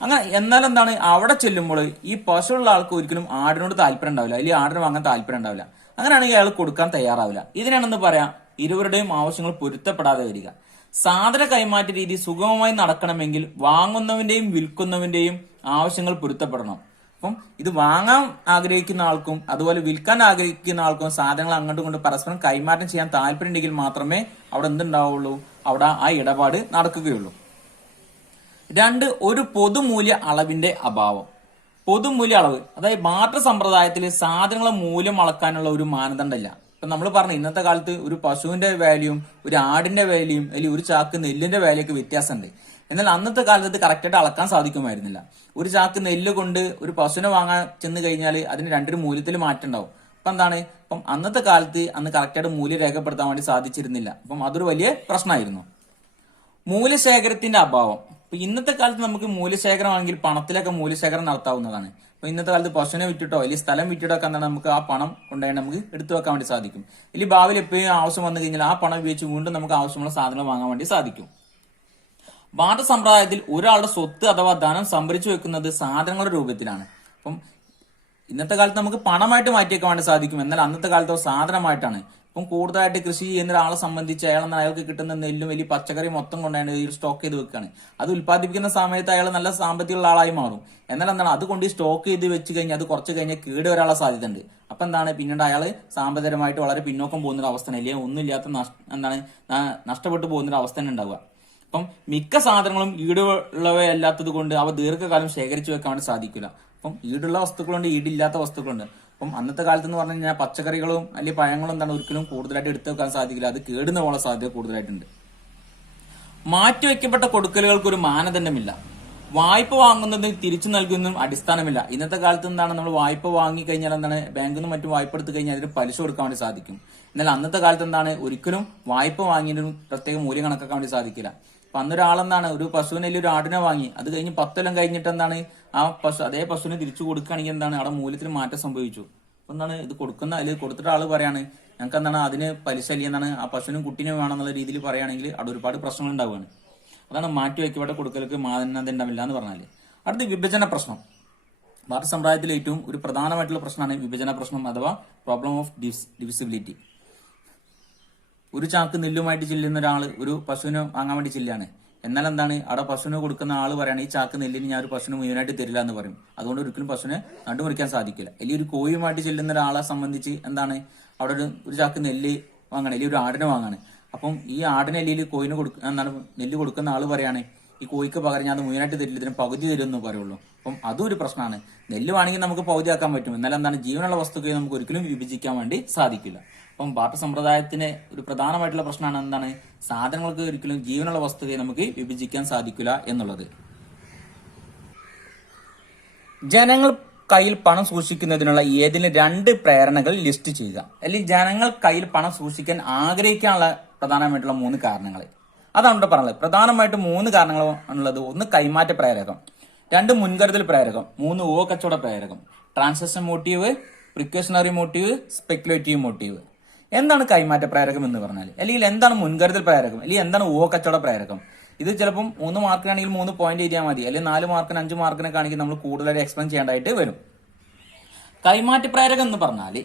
അങ്ങനെ എന്നാൽ എന്താണ് അവിടെ ചെല്ലുമ്പോൾ ഈ പശുള്ള ആൾക്ക് ഒരിക്കലും ആടിനോട് താല്പര്യം ഉണ്ടാവില്ല, അല്ലെങ്കിൽ ആടിന് വാങ്ങാൻ താല്പര്യം ഉണ്ടാവില്ല. അങ്ങനെയാണെങ്കിൽ അയാൾ കൊടുക്കാൻ തയ്യാറാവില്ല. ഇതിനാണെന്ന് പറയാം ഇരുവരുടെയും ആവശ്യങ്ങൾ പൊരുത്തപ്പെടാതെ വരിക. സാധന കൈമാറ്റ രീതി സുഗമമായി നടക്കണമെങ്കിൽ വാങ്ങുന്നവന്റെയും വിൽക്കുന്നവന്റെയും ആവശ്യങ്ങൾ പൊരുത്തപ്പെടണം. അപ്പം ഇത് വാങ്ങാൻ ആഗ്രഹിക്കുന്ന ആൾക്കും അതുപോലെ വിൽക്കാൻ ആഗ്രഹിക്കുന്ന ആൾക്കും സാധനങ്ങൾ അങ്ങോട്ടും ഇങ്ങോട്ടും പരസ്പരം കൈമാറ്റം ചെയ്യാൻ താല്പര്യം ഉണ്ടെങ്കിൽ മാത്രമേ അവിടെ എന്തുണ്ടാവുള്ളൂ, അവിടെ ആ ഇടപാട് നടക്കുകയുള്ളൂ. 2 ഒരു പൊതുമൂല്യ അളവിന്റെ അഭാവം. പൊതുമൂല്യ അളവ്, അതായത് ബാർട്ടർ സമ്പ്രദായത്തിൽ സാധനങ്ങളെ മൂല്യം അളക്കാനുള്ള ഒരു മാനദണ്ഡമില്ല. ഇപ്പൊ നമ്മൾ പറഞ്ഞു ഇന്നത്തെ കാലത്ത് ഒരു പശുവിന്റെ വാല്യൂയും ഒരു ആടിന്റെ വാല്യൂയും അല്ലെങ്കിൽ ഒരു ചാക്ക് നെല്ലിന്റെ വാല്യൊക്കെ വ്യത്യാസമുണ്ട്. എന്നാൽ അന്നത്തെ കാലത്ത് കറക്റ്റായിട്ട് അളക്കാൻ സാധിക്കുമായിരുന്നില്ല. ഒരു ചാക്ക് നെല്ല് കൊണ്ട് ഒരു പശുവിനെ വാങ്ങാൻ ചെന്ന് കഴിഞ്ഞാൽ അതിന് 2 മൂല്യത്തിൽ മാറ്റം ഉണ്ടാവും. അപ്പൊ എന്താണ്, അപ്പം അന്നത്തെ കാലത്ത് അന്ന് കറക്റ്റായിട്ട് മൂല്യം രേഖപ്പെടുത്താൻ വേണ്ടി സാധിച്ചിരുന്നില്ല. അപ്പം അതൊരു വലിയ പ്രശ്നമായിരുന്നു. മൂല്യശേഖരത്തിന്റെ അഭാവം. ഇപ്പൊ ഇന്നത്തെ കാലത്ത് നമുക്ക് മൂല്യശേഖരമാണെങ്കിൽ പണത്തിലൊക്കെ മൂല്യശേഖരം നടത്താവുന്നതാണ്. അപ്പൊ ഇന്നത്തെ കാലത്ത് പശുവിനെ വിറ്റിട്ടോ അല്ലെങ്കിൽ സ്ഥലം വിറ്റിട്ടോ ഒക്കെ എന്താണ് നമുക്ക് ആ പണം കൊണ്ടുപോയി നമുക്ക് എടുത്തു വെക്കാൻ വേണ്ടി സാധിക്കും. അല്ലെങ്കിൽ ഭാവിയിൽ എപ്പോഴും ആവശ്യം വന്നു കഴിഞ്ഞാൽ ആ പണം ഉപയോഗിച്ച് വീണ്ടും നമുക്ക് ആവശ്യമുള്ള സാധനങ്ങൾ വാങ്ങാൻ വേണ്ടി സാധിക്കും. ബാർട്ടർ സമ്പ്രദായത്തിൽ ഒരാളുടെ സ്വത്ത് അഥവാ ധനം സംഭരിച്ചു വെക്കുന്നത് സാധനങ്ങളുടെ രൂപത്തിലാണ്. അപ്പം ഇന്നത്തെ കാലത്ത് നമുക്ക് പണമായിട്ട് മാറ്റിയേക്കാൻ വേണ്ടി സാധിക്കും. എന്നാൽ അന്നത്തെ കാലത്ത് സാധനമായിട്ടാണ്. ഇപ്പം കൂടുതലായിട്ട് കൃഷി ചെയ്യുന്ന ഒരാളെ സംബന്ധിച്ച് അയാൾക്ക് കിട്ടുന്ന നെല്ലും വലിയ പച്ചക്കറി മൊത്തം കൊണ്ടാണ് സ്റ്റോക്ക് ചെയ്ത് വെക്കുകയാണ്. അത് ഉത്പാദിപ്പിക്കുന്ന സമയത്ത് അയാൾ നല്ല സാമ്പത്തികമുള്ള ആളായി മാറും. എന്നാൽ എന്താണ് അതുകൊണ്ട് സ്റ്റോക്ക് ചെയ്ത് വെച്ച് കഴിഞ്ഞാൽ അത് കുറച്ച് കഴിഞ്ഞാൽ കേട് വരാനുള്ള സാധ്യത ഉണ്ട്. അപ്പൊ എന്താണ് പിന്നീട് അയാൾ സാമ്പത്തികമായിട്ട് വളരെ പിന്നോക്കം പോകുന്ന ഒരു അവസ്ഥ, അല്ലെങ്കിൽ ഒന്നുമില്ലാത്ത നഷ്ടപ്പെട്ടു പോകുന്ന ഒരു അവസ്ഥ തന്നെ ഉണ്ടാവുക. അപ്പം മിക്ക സാധനങ്ങളും ഈടുള്ളവയല്ലാത്തത് കൊണ്ട് അവ ദീർഘകാലം ശേഖരിച്ചു വെക്കാൻ വേണ്ടി സാധിക്കില്ല. അപ്പം ഈടുള്ള വസ്തുക്കളുണ്ട്, ഈടില്ലാത്ത വസ്തുക്കളുണ്ട്. അപ്പം അന്നത്തെ കാലത്ത് എന്ന് പറഞ്ഞു കഴിഞ്ഞാൽ പച്ചക്കറികളും അല്ലെങ്കിൽ പഴങ്ങളും എന്താണ് ഒരിക്കലും കൂടുതലായിട്ട് എടുത്തു വെക്കാൻ സാധിക്കില്ല. അത് കേടുന്ന പോലുള്ള സാധ്യത കൂടുതലായിട്ടുണ്ട്. മാറ്റിവെക്കപ്പെട്ട കൊടുക്കലുകൾക്ക് ഒരു മാനദണ്ഡമില്ല. വായ്പ വാങ്ങുന്നതിന് തിരിച്ചു നൽകുന്നതും അടിസ്ഥാനമില്ല. ഇന്നത്തെ കാലത്ത് എന്താണ് നമ്മൾ വായ്പ വാങ്ങി കഴിഞ്ഞാൽ എന്താണ് ബാങ്കിൽ നിന്ന് മറ്റു വായ്പ എടുത്തു കഴിഞ്ഞാൽ അതിന് പലിശ കൊടുക്കാൻ വേണ്ടി സാധിക്കും. എന്നാൽ അന്നത്തെ കാലത്ത് എന്താണ് ഒരിക്കലും വായ്പ വാങ്ങിയതിനും പ്രത്യേക മൂല്യം കണക്കാക്കാൻ വേണ്ടി സാധിക്കില്ല. അപ്പൊ അന്നൊരാളെന്താണ് ഒരു പശുവിനെ അല്ലെങ്കിൽ ഒരു ആടിനെ വാങ്ങി അത് കഴിഞ്ഞ് 10 കൊല്ലം കഴിഞ്ഞിട്ട് എന്താണ് ആ അതേ പശുവിനെ തിരിച്ചു കൊടുക്കുകയാണെങ്കിൽ എന്താണ് അവിടെ മൂല്യത്തിന് മാറ്റം സംഭവിച്ചു. അപ്പൊ എന്താണ് ഇത് കൊടുക്കുന്ന അല്ലെങ്കിൽ കൊടുത്തിട്ട് ആള് പറയാണ് ഞങ്ങൾക്ക് എന്താണ് അതിന് പലിശ അല്ലെങ്കിൽ എന്താണ് ആ പശുവിനും കുട്ടിനും വേണമെന്നുള്ള രീതിയിൽ പറയുകയാണെങ്കിൽ അവിടെ ഒരുപാട് പ്രശ്നങ്ങൾ ഉണ്ടാവുകയാണ്. അതാണ് മാറ്റി വയ്ക്കപ്പെട്ട കൊടുക്കലേക്ക് മാനദണ്ഡം ഉണ്ടാവില്ല എന്ന് പറഞ്ഞാല്. അടുത്ത വിഭജന പ്രശ്നം. ബാർട്ടർ സമ്പ്രദായത്തിൽ ഏറ്റവും ഒരു പ്രധാനമായിട്ടുള്ള പ്രശ്നമാണ് വിഭജന പ്രശ്നം അഥവാ പ്രോബ്ലം ഓഫ് ഡിവിസിബിലിറ്റി. ഒരു ചാക്ക് നെല്ലുമായിട്ട് ചെല്ലുന്ന ഒരാൾ ഒരു പശുവിനെ വാങ്ങാൻ വേണ്ടി ചെല്ലാണ്. എന്നാൽ എന്താണ് അവിടെ പശുവിനെ കൊടുക്കുന്ന ആൾ പറയാണ് ഈ ചാക്ക് നെല്ലിന് ഞാൻ ഒരു പശുവിന് മുഴുവനായിട്ട് തരില്ല എന്ന് പറയും. അതുകൊണ്ട് ഒരിക്കലും പശുവിനെ നടുമുറിക്കാൻ സാധിക്കില്ല. അല്ലെങ്കിൽ ഒരു കോഴിയുമായിട്ട് ചെല്ലുന്ന ഒരാളെ സംബന്ധിച്ച് എന്താണ് അവിടെ ഒരു ചാക്ക് നെല്ല് വാങ്ങണം അല്ലെങ്കിൽ ഒരു ആടിനെ വാങ്ങാണ്. അപ്പം ഈ ആടിനെ അല്ലെങ്കിൽ കോഴിനെ എന്താണ് നെല്ല് കൊടുക്കുന്ന ആൾ പറയാണ് ഈ കോഴിക്ക് പകരം ഞാൻ അത് മുഴുവനായിട്ട് തരില്ല, ഇതിന് പകുതി തരും എന്ന് പറയുള്ളൂ. അപ്പം അതും ഒരു പ്രശ്നമാണ്. നെല്ല് വേണമെങ്കിൽ നമുക്ക് പകുതിയാക്കാൻ പറ്റും, എന്നാൽ എന്താണ് ജീവനുള്ള വസ്തുക്കളെ നമുക്ക് ഒരിക്കലും വിഭജിക്കാൻ വേണ്ടി സാധിക്കില്ല. അപ്പം ബാർട്ടർ സമ്പ്രദായത്തിന് ഒരു പ്രധാനമായിട്ടുള്ള പ്രശ്നമാണ് എന്താണ്, സാധനങ്ങൾക്ക് ഒരിക്കലും ജീവനുള്ള വസ്തുക്കളെ നമുക്ക് വിഭജിക്കാൻ സാധിക്കില്ല എന്നുള്ളത്. ജനങ്ങൾ കയ്യിൽ പണം സൂക്ഷിക്കുന്നതിനുള്ള ഏതെങ്കിലും 2 പ്രേരണകൾ ലിസ്റ്റ് ചെയ്യുക. അല്ലെങ്കിൽ ജനങ്ങൾ കയ്യിൽ പണം സൂക്ഷിക്കാൻ ആഗ്രഹിക്കാനുള്ള പ്രധാനമായിട്ടുള്ള 3 കാരണങ്ങൾ. അതാണ് ഇവിടെ പറഞ്ഞത്. പ്രധാനമായിട്ടും 3 കാരണങ്ങൾ ഉള്ളത്. 1 കൈമാറ്റ പ്രേരകം, 2 മുൻകരുതൽ പ്രേരകം, 3 കച്ചവട പ്രേരകം. Transaction motive, precautionary motive, speculative motive. എന്താണ് കൈമാറ്റ പ്രേരകം എന്ന് പറഞ്ഞാൽ, അല്ലെങ്കിൽ എന്താണ് മുൻകരുതൽ പ്രേരകം, അല്ലെങ്കിൽ എന്താണ് കച്ചവട പ്രേരകം? ഇത് ചിലപ്പം 3 മാർക്കിനാണെങ്കിൽ 3 പോയിന്റ് എഴുതിയാൽ മതി, അല്ലെങ്കിൽ 4 മാർക്കിന് 5 മാർക്കിനൊക്കെ ആണെങ്കിൽ നമ്മൾ കൂടുതലായിട്ട് എക്സ്പ്ലെയിൻ ചെയ്യേണ്ടതായിട്ട് വരും. കൈമാറ്റ പ്രേരകം എന്ന് പറഞ്ഞാൽ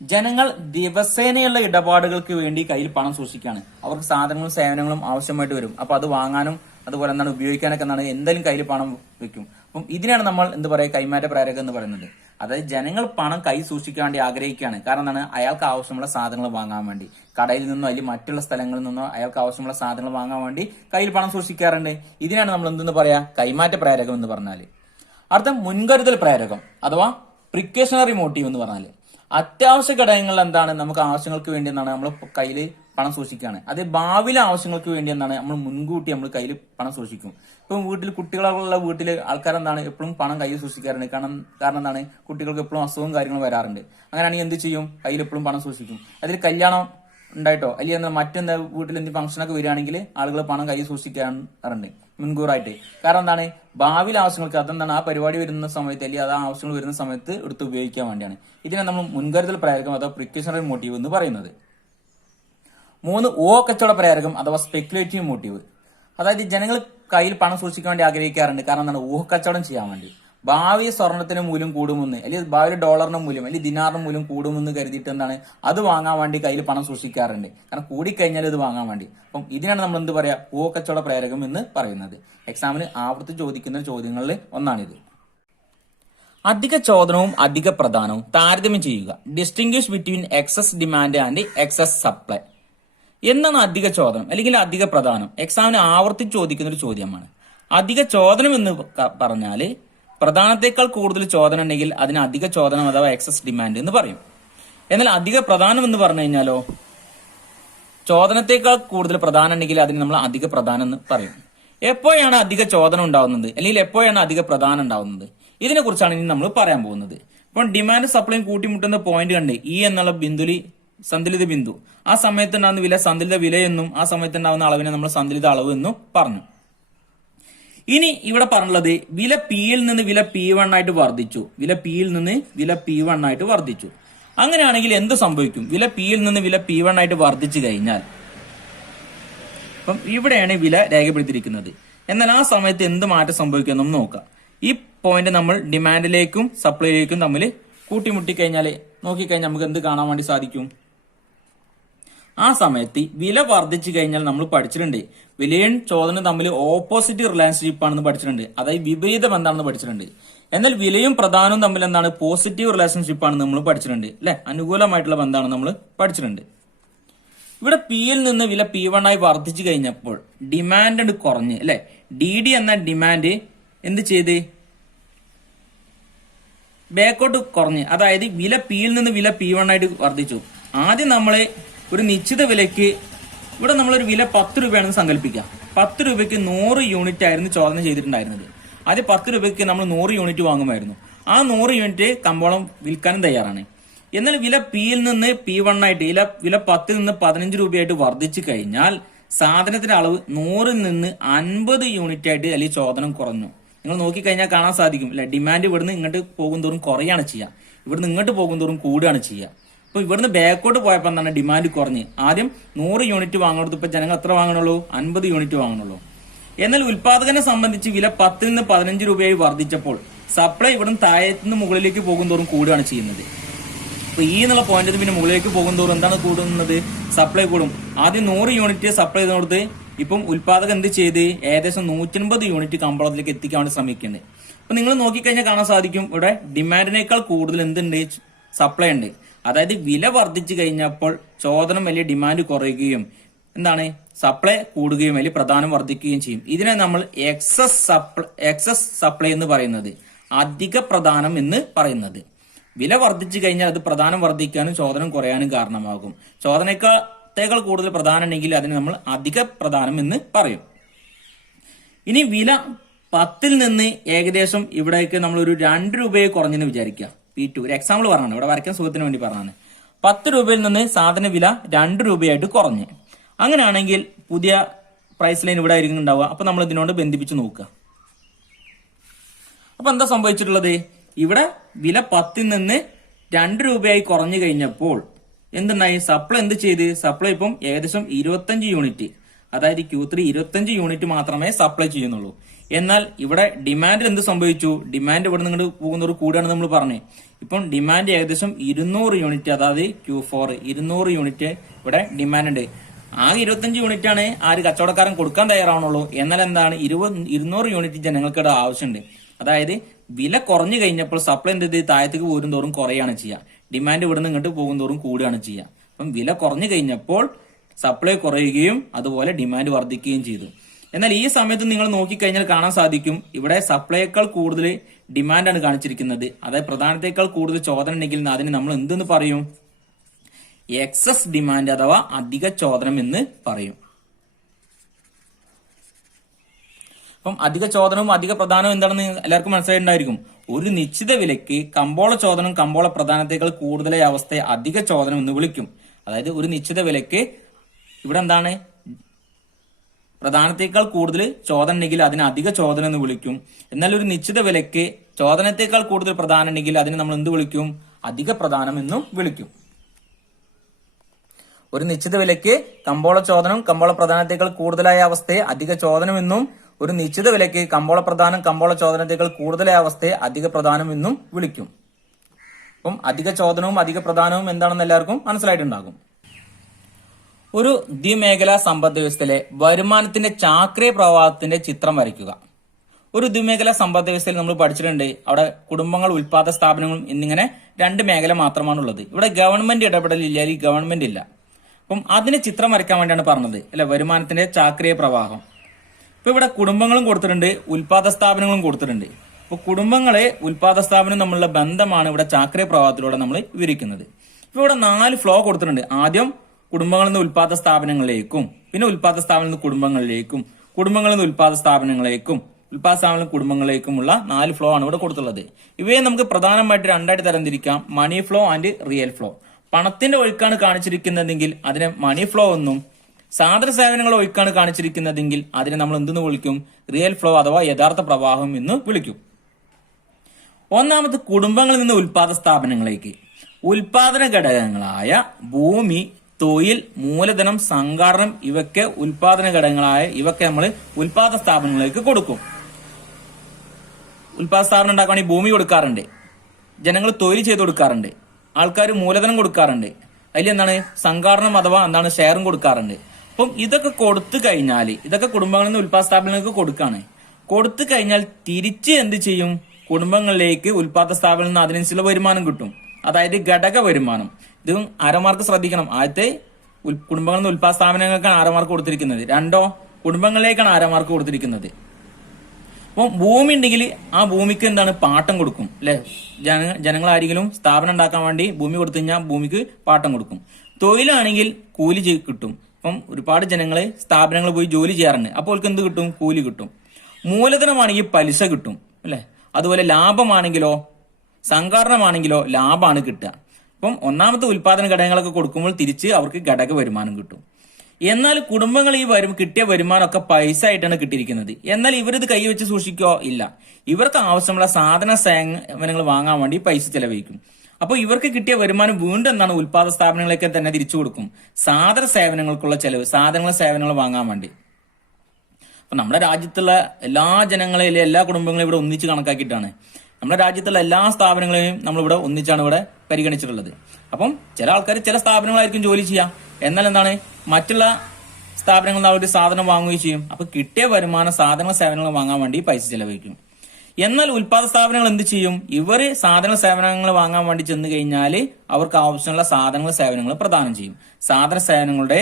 ജനങ്ങൾ ദിവസേനയുള്ള ഇടപാടുകൾക്ക് വേണ്ടി കയ്യിൽ പണം സൂക്ഷിക്കുകയാണ്. അവർക്ക് സാധനങ്ങളും സേവനങ്ങളും ആവശ്യമായിട്ട് വരും. അപ്പൊ അത് വാങ്ങാനും അതുപോലെ എന്താണ് ഉപയോഗിക്കാനൊക്കെ എന്താണ് എന്തായാലും കയ്യിൽ പണം വെക്കും. അപ്പം ഇതിനാണ് നമ്മൾ എന്ത് പറയുക, കൈമാറ്റ പ്രേരകം എന്ന് പറയുന്നത്. അതായത് ജനങ്ങൾ പണം കൈ സൂക്ഷിക്കാൻ വേണ്ടി ആഗ്രഹിക്കുകയാണ്. കാരണം എന്താണ്, അയാൾക്ക് ആവശ്യമുള്ള സാധനങ്ങൾ വാങ്ങാൻ വേണ്ടി കടയിൽ നിന്നോ അല്ലെങ്കിൽ മറ്റുള്ള സ്ഥലങ്ങളിൽ നിന്നോ അയാൾക്ക് ആവശ്യമുള്ള സാധനങ്ങൾ വാങ്ങാൻ വേണ്ടി കയ്യിൽ പണം സൂക്ഷിക്കാറുണ്ട്. ഇതിനാണ് നമ്മൾ എന്തെന്ന് പറയാ, കൈമാറ്റ പ്രേരകം എന്ന് പറഞ്ഞാല്. അടുത്ത മുൻകരുതൽ പ്രേരകം അഥവാ പ്രിക്കോഷണറി മോട്ടീവ് എന്ന് പറഞ്ഞാല് അത്യാവശ്യ ഘടകങ്ങൾ എന്താണ്, നമുക്ക് ആവശ്യങ്ങൾക്ക് വേണ്ടി എന്താണ് നമ്മൾ കയ്യിൽ പണം സൂക്ഷിക്കുകയാണ്. അത് ഭാവിയിലെ ആവശ്യങ്ങൾക്ക് വേണ്ടി എന്താണ് നമ്മൾ മുൻകൂട്ടി നമ്മൾ കയ്യിൽ പണം സൂക്ഷിക്കും. ഇപ്പം വീട്ടിൽ കുട്ടികളുള്ള വീട്ടിൽ ആൾക്കാരെന്താണ് എപ്പോഴും പണം കയ്യിൽ സൂക്ഷിക്കാറുണ്ട്. കാരണം എന്താണ്, കുട്ടികൾക്ക് എപ്പോഴും അസുഖവും കാര്യങ്ങളും വരാറുണ്ട്. അങ്ങനെയാണെങ്കിൽ എന്ത് ചെയ്യും, കയ്യിൽ എപ്പോഴും പണം സൂക്ഷിക്കും. അതിൽ കല്യാണം ഉണ്ടായിട്ടോ അല്ലെങ്കിൽ മറ്റെന്താ വീട്ടിൽ എന്ത് ഫംഗ്ഷനൊക്കെ വരികയാണെങ്കിൽ ആളുകൾ പണം കയ്യിൽ സൂക്ഷിക്കാറുണ്ട് മുൻകൂറായിട്ട്. കാരണം എന്താണ്, ഭാവിയിലെ ആവശ്യങ്ങൾക്ക് അതെന്താണ് ആ പരിപാടി വരുന്ന സമയത്ത് അല്ലെങ്കിൽ അത് ആവശ്യങ്ങൾ വരുന്ന സമയത്ത് എടുത്ത് ഉപയോഗിക്കാൻ വേണ്ടിയാണ്. ഇതിനെ നമ്മൾ മുൻകരുതൽ പ്രേരകം അഥവാ പ്രിക്കോഷണറി മോട്ടീവ് എന്ന് പറയുന്നത്. 3 കച്ചവട പ്രേരകം അഥവാ സ്പെക്കുലേറ്റീവ് മോട്ടീവ്. അതായത് ജനങ്ങൾ കയ്യിൽ പണം സൂക്ഷിക്കാൻ വേണ്ടി ആഗ്രഹിക്കാറുണ്ട്. കാരണം എന്താണ്, കച്ചവടം ചെയ്യാൻ വേണ്ടി. ഭാവി സ്വർണത്തിന് മൂല്യം കൂടുമെന്ന് അല്ലെങ്കിൽ ഭാവി ഡോളറിന്റെ മൂല്യം അല്ലെങ്കിൽ ദിനാറിന്റെ മൂല്യം കൂടുമെന്ന് കരുതിയിട്ട് എന്താണ് അത് വാങ്ങാൻ വേണ്ടി കയ്യിൽ പണം സൂക്ഷിക്കാറുണ്ട്. കാരണം കൂടിക്കഴിഞ്ഞാൽ ഇത് വാങ്ങാൻ വേണ്ടി. അപ്പം ഇതിനാണ് നമ്മൾ എന്ത് പറയാ, കച്ചവട പ്രേരകം എന്ന് പറയുന്നത്. എക്സാമിന് ആവർത്തിച്ച് ചോദിക്കുന്ന ചോദ്യങ്ങളിൽ ഒന്നാണിത്. അധിക ചോദനവും അധിക പ്രദാനവും താരതമ്യം ചെയ്യുക. Distinguish between excess demand and excess supply. എന്താണ് അധിക ചോദനം അല്ലെങ്കിൽ അധിക പ്രദാനം? എക്സാമിന് ആവർത്തിച്ച് ചോദിക്കുന്ന ഒരു ചോദ്യമാണ്. അധിക ചോദനം എന്ന് പറഞ്ഞാല് പ്രധാനത്തേക്കാൾ കൂടുതൽ ചോദന ഉണ്ടെങ്കിൽ അതിന് അധിക ചോദനം അഥവാ എക്സസ് ഡിമാൻഡ് എന്ന് പറയും. എന്നാൽ അധിക പ്രധാനം എന്ന് പറഞ്ഞു കഴിഞ്ഞാലോ, ചോദനത്തേക്കാൾ കൂടുതൽ പ്രധാനം ഉണ്ടെങ്കിൽ അതിന് നമ്മൾ അധിക പ്രധാനം എന്ന് പറയും. എപ്പോഴാണ് അധിക ചോദനം ഉണ്ടാവുന്നത് അല്ലെങ്കിൽ എപ്പോഴാണ് അധിക പ്രധാനം ഉണ്ടാവുന്നത്, ഇതിനെ കുറിച്ചാണ് ഇനി നമ്മൾ പറയാൻ പോകുന്നത്. ഇപ്പം ഡിമാൻഡ് സപ്ലൈയും കൂട്ടിമുട്ടുന്ന പോയിന്റ് കണ്ട് ഈ എന്നുള്ള ബിന്ദുലി സന്തുലിത ബിന്ദു. ആ സമയത്ത് ഉണ്ടാകുന്ന വില സന്തുലിത വില എന്നും ആ സമയത്ത് ഉണ്ടാകുന്ന അളവിനെ നമ്മൾ സന്തുലിത അളവ് എന്നും പറഞ്ഞു. ഇനി ഇവിടെ പറഞ്ഞുള്ളത് വില പിയിൽ നിന്ന് വില P1 ആയിട്ട് വർദ്ധിച്ചു. വില പിയിൽ നിന്ന് വില P1 ആയിട്ട് വർദ്ധിച്ചു. അങ്ങനെയാണെങ്കിൽ എന്ത് സംഭവിക്കും? വില പിയിൽ നിന്ന് വില P1 ആയിട്ട് വർദ്ധിച്ചു കഴിഞ്ഞാൽ, അപ്പം ഇവിടെയാണ് വില രേഖപ്പെടുത്തിയിരിക്കുന്നത്. എന്നാൽ ആ സമയത്ത് എന്ത് മാറ്റം സംഭവിക്കുമെന്നും നോക്കാം. ഈ പോയിന്റ് നമ്മൾ ഡിമാൻഡിലേക്കും സപ്ലൈയിലേക്കും തമ്മിൽ കൂട്ടിമുട്ടി കഴിഞ്ഞാൽ നോക്കിക്കഴിഞ്ഞാൽ നമുക്ക് എന്ത് കാണാൻ വേണ്ടി സാധിക്കും? ആ സമയത്ത് വില വർദ്ധിച്ചു കഴിഞ്ഞാൽ നമ്മൾ പഠിച്ചിട്ടുണ്ട് വിലയും ചോദനയും തമ്മിൽ ഓപ്പോസിറ്റ് റിലേഷൻഷിപ്പ് ആണെന്ന് പഠിച്ചിട്ടുണ്ട്. അതായത് വിപരീതം എന്താണെന്ന് പഠിച്ചിട്ടുണ്ട്. എന്നാൽ വിലയും പ്രധാനവും തമ്മിൽ എന്താണ്, പോസിറ്റീവ് റിലേഷൻഷിപ്പ് ആണെന്ന് നമ്മൾ പഠിച്ചിട്ടുണ്ട് അല്ലെ. അനുകൂലമായിട്ടുള്ള ബന്ധമാണ് നമ്മൾ പഠിച്ചിട്ടുണ്ട്. ഇവിടെ പിയിൽ നിന്ന് വില P1 ആയി വർദ്ധിച്ചു കഴിഞ്ഞപ്പോൾ ഡിമാൻഡ് കുറഞ്ഞ് അല്ലെ. DD എന്ന ഡിമാൻഡ് എന്ത് ചെയ്ത് ബാക്കോട്ട് കുറഞ്ഞ്, അതായത് വില പിയിൽ നിന്ന് വില P1 ആയിട്ട് വർദ്ധിച്ചു. ആദ്യം നമ്മള് ഒരു നിശ്ചിത വിലയ്ക്ക് ഇവിടെ നമ്മളൊരു വില 10 രൂപയാണെന്ന് സങ്കല്പിക്കാം. 10 രൂപയ്ക്ക് 100 യൂണിറ്റ് ആയിരുന്നു ചോദന ചെയ്തിട്ടുണ്ടായിരുന്നത്. ആദ്യം 10 രൂപയ്ക്ക് നമ്മൾ 100 യൂണിറ്റ് വാങ്ങുമായിരുന്നു. ആ 100 യൂണിറ്റ് കമ്പോളം വിൽക്കാനും തയ്യാറാണ്. എന്നാൽ വില പിയിൽ നിന്ന് P1 ആയിട്ട് വില 10 നിന്ന് 15 രൂപയായിട്ട് വർദ്ധിച്ചു കഴിഞ്ഞാൽ സാധനത്തിന്റെ അളവ് 100 നിന്ന് 50 യൂണിറ്റ് ആയിട്ട് അല്ലെങ്കിൽ ചോദനം കുറഞ്ഞു. നിങ്ങൾ നോക്കിക്കഴിഞ്ഞാൽ കാണാൻ സാധിക്കും അല്ലെ. ഡിമാൻഡ് ഇവിടുന്ന് ഇങ്ങോട്ട് പോകും തോറും കുറയാണ് ചെയ്യുക, ഇവിടുന്ന് ഇങ്ങോട്ട് പോകും തോറും കൂടുകയാണ് ചെയ്യുക. അപ്പൊ ഇവിടുന്ന് ബാക്കോട്ട് പോയപ്പോൾ എന്താണ്, ഡിമാൻഡ് കുറഞ്ഞ് ആദ്യം 100 യൂണിറ്റ് വാങ്ങുന്നത് ഇപ്പൊ ജനങ്ങൾ എത്ര വാങ്ങണുള്ളൂ, 50 യൂണിറ്റ് വാങ്ങണുള്ളൂ. എന്നാൽ ഉൽപാദകനെ സംബന്ധിച്ച് വില 10 നിന്ന് 15 രൂപയായി വർദ്ധിച്ചപ്പോൾ സപ്ലൈ ഇവിടുന്ന് താഴത്തുനിന്ന് മുകളിലേക്ക് പോകും തോറും കൂടുകയാണ് ചെയ്യുന്നത്. അപ്പൊ ഈ എന്നുള്ള പോയിന്റ് പിന്നെ മുകളിലേക്ക് പോകും തോറും എന്താണ് കൂടുന്നത്, സപ്ലൈ കൂടും. ആദ്യം 100 യൂണിറ്റ് സപ്ലൈ ചെയ്തോടത്ത് ഇപ്പം ഉൽപാദകൻ എന്ത് ചെയ്ത് ഏകദേശം 150 യൂണിറ്റ് കമ്പോളത്തിലേക്ക് എത്തിക്കാൻ വേണ്ടി ശ്രമിക്കുന്നുണ്ട്. അപ്പൊ നിങ്ങൾ നോക്കിക്കഴിഞ്ഞാൽ കാണാൻ സാധിക്കും ഇവിടെ ഡിമാൻഡിനേക്കാൾ കൂടുതൽ എന്തുണ്ട്, സപ്ലൈ ഉണ്ട്. അതായത് വില വർദ്ധിച്ചു കഴിഞ്ഞപ്പോൾ ചോദനം വലിയ ഡിമാൻഡ് കുറയുകയും എന്താണ് സപ്ലൈ കൂടുകയും അല്ലെങ്കിൽ പ്രധാനം വർദ്ധിക്കുകയും ചെയ്യും. ഇതിനെ നമ്മൾ എക്സസ് സപ്ലൈ എന്ന് പറയുന്നത്, അധിക പ്രധാനം എന്ന് പറയുന്നത്. വില വർദ്ധിച്ചു കഴിഞ്ഞാൽ അത് പ്രധാനം വർദ്ധിക്കാനും ചോദനം കുറയാനും കാരണമാകും. ചോദനത്തേക്കാൾ കൂടുതൽ പ്രധാനം ഉണ്ടെങ്കിൽ അതിനെ നമ്മൾ അധിക പ്രധാനം എന്ന് പറയും. ഇനി വില 10 നിന്ന് ഏകദേശം ഇവിടേക്ക് നമ്മൾ ഒരു 2 രൂപയെ കുറഞ്ഞെന്ന് വിചാരിക്കുക. P2 ഒരു എക്സാമ്പിൾ പറഞ്ഞാണ്, ഇവിടെ വരയ്ക്കാൻ സുഖത്തിന് വേണ്ടി പറഞ്ഞാണ്. 10 രൂപയിൽ നിന്ന് സാധന വില 2 രൂപയായിട്ട് കുറഞ്ഞ്. അങ്ങനെയാണെങ്കിൽ പുതിയ പ്രൈസ് ലൈൻ ഇവിടെ ആയിരിക്കും ഉണ്ടാവുക. അപ്പൊ നമ്മൾ ഇതിനോട് ബന്ധിപ്പിച്ച് നോക്കുക. അപ്പൊ എന്താ സംഭവിച്ചിട്ടുള്ളത്? ഇവിടെ വില 10 നിന്ന് 2 രൂപയായി കുറഞ്ഞു കഴിഞ്ഞപ്പോൾ എന്തുണ്ടായി? സപ്ലൈ എന്ത് ചെയ്ത്? സപ്ലൈ ഇപ്പം ഏകദേശം 25 യൂണിറ്റ്, അതായത് Q3 25 യൂണിറ്റ് മാത്രമേ സപ്ലൈ ചെയ്യുന്നുള്ളൂ. എന്നാൽ ഇവിടെ ഡിമാൻഡ് എന്ത് സംഭവിച്ചു? ഡിമാൻഡ് ഇവിടെ നിങ്ങൾ പോകുന്നവർ കൂടെയാണ് നമ്മൾ പറഞ്ഞത്. ഇപ്പം ഡിമാൻഡ് ഏകദേശം 200 യൂണിറ്റ്, അതായത് Q4 200 യൂണിറ്റ് ഇവിടെ ഡിമാൻഡ് ഉണ്ട്. ആകെ 25 യൂണിറ്റ് ആണ് ആര് കച്ചവടക്കാരൻ കൊടുക്കാൻ തയ്യാറാവണുള്ളൂ. എന്നാൽ എന്താണ് 200 യൂണിറ്റ് ജനങ്ങൾക്ക് ആവശ്യമുണ്ട്. അതായത് വില കുറഞ്ഞു കഴിഞ്ഞപ്പോൾ സപ്ലൈ എന്ത് ചെയ്ത് താഴത്തേക്ക് പോരും തോറും കുറയാണ് ചെയ്യുക, ഡിമാൻഡ് ഇവിടെ നിന്ന് ഇങ്ങോട്ട് പോകും തോറും കൂടുകയാണ് ചെയ്യുക. അപ്പം വില കുറഞ്ഞു കഴിഞ്ഞപ്പോൾ സപ്ലൈ കുറയുകയും അതുപോലെ ഡിമാൻഡ് വർദ്ധിക്കുകയും ചെയ്തു. എന്നാൽ ഈ സമയത്ത് നിങ്ങൾ നോക്കിക്കഴിഞ്ഞാൽ കാണാൻ സാധിക്കും, ഇവിടെ സപ്ലൈയേക്കാൾ കൂടുതൽ ഡിമാൻഡാണ് കാണിച്ചിരിക്കുന്നത്. അതായത് പ്രധാനത്തേക്കാൾ കൂടുതൽ ചോദന ഉണ്ടെങ്കിൽ അതിന് നമ്മൾ എന്തെന്ന് പറയും? എക്സസ് ഡിമാൻഡ് അഥവാ അധിക ചോദനം എന്ന് പറയും. അപ്പം അധിക ചോദനവും അധിക പ്രധാനവും എന്താണെന്ന് എല്ലാവർക്കും മനസ്സിലായിട്ടുണ്ടായിരിക്കും. ഒരു നിശ്ചിത വിലയ്ക്ക് കമ്പോള ചോദനം കമ്പോള പ്രധാനത്തേക്കാൾ കൂടുതലായ അവസ്ഥയെ അധിക ചോദനം എന്ന് വിളിക്കും. അതായത് ഒരു നിശ്ചിത വിലയ്ക്ക് ഇവിടെ എന്താണ് പ്രധാനത്തേക്കാൾ കൂടുതൽ ചോദന ഉണ്ടെങ്കിൽ അതിന് അധിക ചോദനം എന്ന് വിളിക്കും. എന്നാൽ ഒരു നിശ്ചിത വിലയ്ക്ക് ചോദനത്തേക്കാൾ കൂടുതൽ പ്രധാനം ഉണ്ടെങ്കിൽ അതിനെ നമ്മൾ എന്ത് വിളിക്കും? അധിക പ്രധാനം എന്നും വിളിക്കും. ഒരു നിശ്ചിത വിലയ്ക്ക് കമ്പോള ചോദനം കമ്പോള പ്രധാനത്തേക്കാൾ കൂടുതലായ അവസ്ഥയെ അധിക ചോദനം എന്നും, ഒരു നിശ്ചിത വിലയ്ക്ക് കമ്പോള പ്രധാനം കമ്പോള ചോദനത്തേക്കാൾ കൂടുതലായ അവസ്ഥയെ അധിക പ്രധാനം എന്നും വിളിക്കും. അപ്പം അധിക ചോദനവും അധിക പ്രധാനവും എന്താണെന്ന് എല്ലാവർക്കും മനസ്സിലായിട്ടുണ്ടാകും. ഒരു ദ്വിമേഖലാ സമ്പദ് വ്യവസ്ഥയിലെ വരുമാനത്തിന്റെ ചാക്രിക പ്രവാഹത്തിന്റെ ചിത്രം വരയ്ക്കുക. ഒരു ദ്വിമേഖലാ സമ്പദ് വ്യവസ്ഥയിൽ നമ്മൾ പഠിച്ചിട്ടുണ്ട്, അവിടെ കുടുംബങ്ങൾ, ഉൽപാദക സ്ഥാപനങ്ങളും എന്നിങ്ങനെ 2 മേഖല മാത്രമാണുള്ളത്. ഇവിടെ ഗവൺമെന്റ് ഇടപെടലില്ല, അല്ലെങ്കിൽ ഗവൺമെന്റ് ഇല്ല. അപ്പം അതിന് ചിത്രം വരയ്ക്കാൻ വേണ്ടിയാണ് പറഞ്ഞത് അല്ലെ, വരുമാനത്തിന്റെ ചാക്രിക പ്രവാഹം. ഇപ്പൊ ഇവിടെ കുടുംബങ്ങളും കൊടുത്തിട്ടുണ്ട്, ഉൽപാദക സ്ഥാപനങ്ങളും കൊടുത്തിട്ടുണ്ട്. അപ്പൊ കുടുംബങ്ങളെ ഉൽപാദക സ്ഥാപനം തമ്മിലുള്ള ബന്ധമാണ് ഇവിടെ ചാക്രിക പ്രവാഹത്തിലൂടെ നമ്മൾ വിവരിക്കുന്നത്. ഇപ്പൊ ഇവിടെ 4 ഫ്ലോ കൊടുത്തിട്ടുണ്ട്. ആദ്യം കുടുംബങ്ങളിൽ നിന്ന് ഉൽപാദക സ്ഥാപനങ്ങളിലേക്കും, പിന്നെ ഉൽപാദക സ്ഥാപനത്തിൽ നിന്ന് കുടുംബങ്ങളിലേക്കും, കുടുംബങ്ങളിൽ നിന്ന് ഉൽപാദക സ്ഥാപനങ്ങളിലേക്കും, ഉൽപാദക സ്ഥാപനം കുടുംബങ്ങളിലേക്കുമുള്ള 4 ഫ്ലോ ആണ് ഇവിടെ കൊടുത്തുള്ളത്. ഇവയെ നമുക്ക് പ്രധാനമായിട്ട് 2ആയിട്ട് തരംതിരിക്കാം: money flow and real flow. പണത്തിന്റെ ഒഴുക്കാണ് കാണിച്ചിരിക്കുന്നതെങ്കിൽ അതിനെ മണി ഫ്ലോ എന്നും, സാധന സേവനങ്ങൾ ഒഴുക്കാണ് കാണിച്ചിരിക്കുന്നതെങ്കിൽ അതിനെ നമ്മൾ എന്തെന്ന് വിളിക്കും? റിയൽ ഫ്ലോ അഥവാ യഥാർത്ഥ പ്രവാഹം എന്ന് വിളിക്കും. ഒന്നാമത് കുടുംബങ്ങളിൽ നിന്ന് ഉൽപാദക സ്ഥാപനങ്ങളിലേക്ക്. ഉൽപാദന ഘടകങ്ങളായ ഭൂമി, തൊഴിൽ, മൂലധനം, സംഘാടനം ഇവയൊക്കെ ഉൽപാദന ഘടകങ്ങളായ ഇവയൊക്കെ നമ്മൾ ഉൽപാദക സ്ഥാപനങ്ങളിലേക്ക് കൊടുക്കും. ഉൽപാദക സ്ഥാപനം ഉണ്ടാക്കുകയാണെങ്കിൽ ഭൂമി കൊടുക്കാറുണ്ട്, ജനങ്ങൾ തൊഴിൽ ചെയ്ത് കൊടുക്കാറുണ്ട്, ആൾക്കാർ മൂലധനം കൊടുക്കാറുണ്ട്, അതിൽ എന്താണ് സംഘാടനം അഥവാ എന്താണ് ഷെയറും കൊടുക്കാറുണ്ട്. അപ്പം ഇതൊക്കെ കൊടുത്തു കഴിഞ്ഞാൽ, ഇതൊക്കെ കുടുംബങ്ങളിൽ നിന്ന് ഉൽപാദക സ്ഥാപനങ്ങൾക്ക് കൊടുക്കാണ്. കൊടുത്തു കഴിഞ്ഞാൽ തിരിച്ച് എന്ത് ചെയ്യും? കുടുംബങ്ങളിലേക്ക് ഉൽപാദക സ്ഥാപനത്തിൽ നിന്ന് അതിനനുസരിച്ചുള്ള വരുമാനം കിട്ടും. അതായത് ഘടക വരുമാനം. ഇതും അരമാർക്ക് ശ്രദ്ധിക്കണം. ആദ്യത്തെ കുടുംബങ്ങളിൽ നിന്ന് ഉൽപാദക സ്ഥാപനങ്ങൾക്കാണ് അരമാർക്ക് കൊടുത്തിരിക്കുന്നത്. 2 കുടുംബങ്ങളിലേക്കാണ് അരമാർക്ക് കൊടുത്തിരിക്കുന്നത്. അപ്പം ഭൂമി ഉണ്ടെങ്കിൽ ആ ഭൂമിക്ക് എന്താണ് പാട്ടം കൊടുക്കും അല്ലെ. ജനങ്ങളാരെങ്കിലും സ്ഥാപനം ഉണ്ടാക്കാൻ വേണ്ടി ഭൂമി കൊടുത്തു കഴിഞ്ഞാൽ ഭൂമിക്ക് പാട്ടം കൊടുക്കും. തൊഴിലാണെങ്കിൽ കൂലി കിട്ടും. അപ്പം ഒരുപാട് ജനങ്ങള് സ്ഥാപനങ്ങൾ പോയി ജോലി ചെയ്യാറുണ്ട്, അപ്പോൾ അവർക്ക് എന്ത് കിട്ടും? കൂലി കിട്ടും. മൂലധനമാണെങ്കിൽ പലിശ കിട്ടും അല്ലെ. അതുപോലെ ലാഭമാണെങ്കിലോ, സംഘാടനമാണെങ്കിലോ ലാഭമാണ് കിട്ടുക. അപ്പം ഒന്നാമത്തെ ഉൽപാദന ഘടകങ്ങളൊക്കെ കൊടുക്കുമ്പോൾ തിരിച്ച് അവർക്ക് ഘടക വരുമാനം കിട്ടും. എന്നാൽ കുടുംബങ്ങൾ ഈ കിട്ടിയ വരുമാനമൊക്കെ പൈസ ആയിട്ടാണ് കിട്ടിയിരിക്കുന്നത്. എന്നാൽ ഇവരിത് കൈവച്ച് സൂക്ഷിക്കോ? ഇല്ല. ഇവർക്ക് ആവശ്യമുള്ള സാധന സേവനങ്ങൾ വാങ്ങാൻ വേണ്ടി പൈസ ചെലവഴിക്കും. അപ്പോൾ ഇവർക്ക് കിട്ടിയ വരുമാനം വീണ്ടും എന്താണ് ഉൽപാദക സ്ഥാപനങ്ങളിലേക്ക് തന്നെ തിരിച്ചു കൊടുക്കും. സാധന സേവനങ്ങൾക്കുള്ള ചെലവ്, സാധനങ്ങൾ സേവനങ്ങൾ വാങ്ങാൻ വേണ്ടി. അപ്പൊ നമ്മുടെ രാജ്യത്തുള്ള എല്ലാ ജനങ്ങളെയും, എല്ലാ കുടുംബങ്ങളെയും ഇവിടെ ഒന്നിച്ച് കണക്കാക്കിയിട്ടാണ് നമ്മുടെ രാജ്യത്തുള്ള എല്ലാ സ്ഥാപനങ്ങളെയും നമ്മളിവിടെ ഒന്നിച്ചാണ് ഇവിടെ പരിഗണിച്ചിട്ടുള്ളത്. അപ്പം ചില ആൾക്കാർ ചില സ്ഥാപനങ്ങളായിരിക്കും ജോലി ചെയ്യാം, എന്നാൽ എന്താണ് മറ്റുള്ള സ്ഥാപനങ്ങളിൽ നിന്ന് അവർ സാധനം വാങ്ങുകയും ചെയ്യും. അപ്പൊ കിട്ടിയ വരുമാനം സാധന സേവനങ്ങൾ വാങ്ങാൻ വേണ്ടി പൈസ ചെലവഴിക്കും. എന്നാൽ ഉൽപാദക സ്ഥാപനങ്ങൾ എന്ത് ചെയ്യും? ഇവർ സാധന സേവനങ്ങൾ വാങ്ങാൻ വേണ്ടി ചെന്ന് കഴിഞ്ഞാൽ അവർക്ക് ആവശ്യമുള്ള സാധനങ്ങൾ സേവനങ്ങൾ പ്രദാനം ചെയ്യും. സാധന സേവനങ്ങളുടെ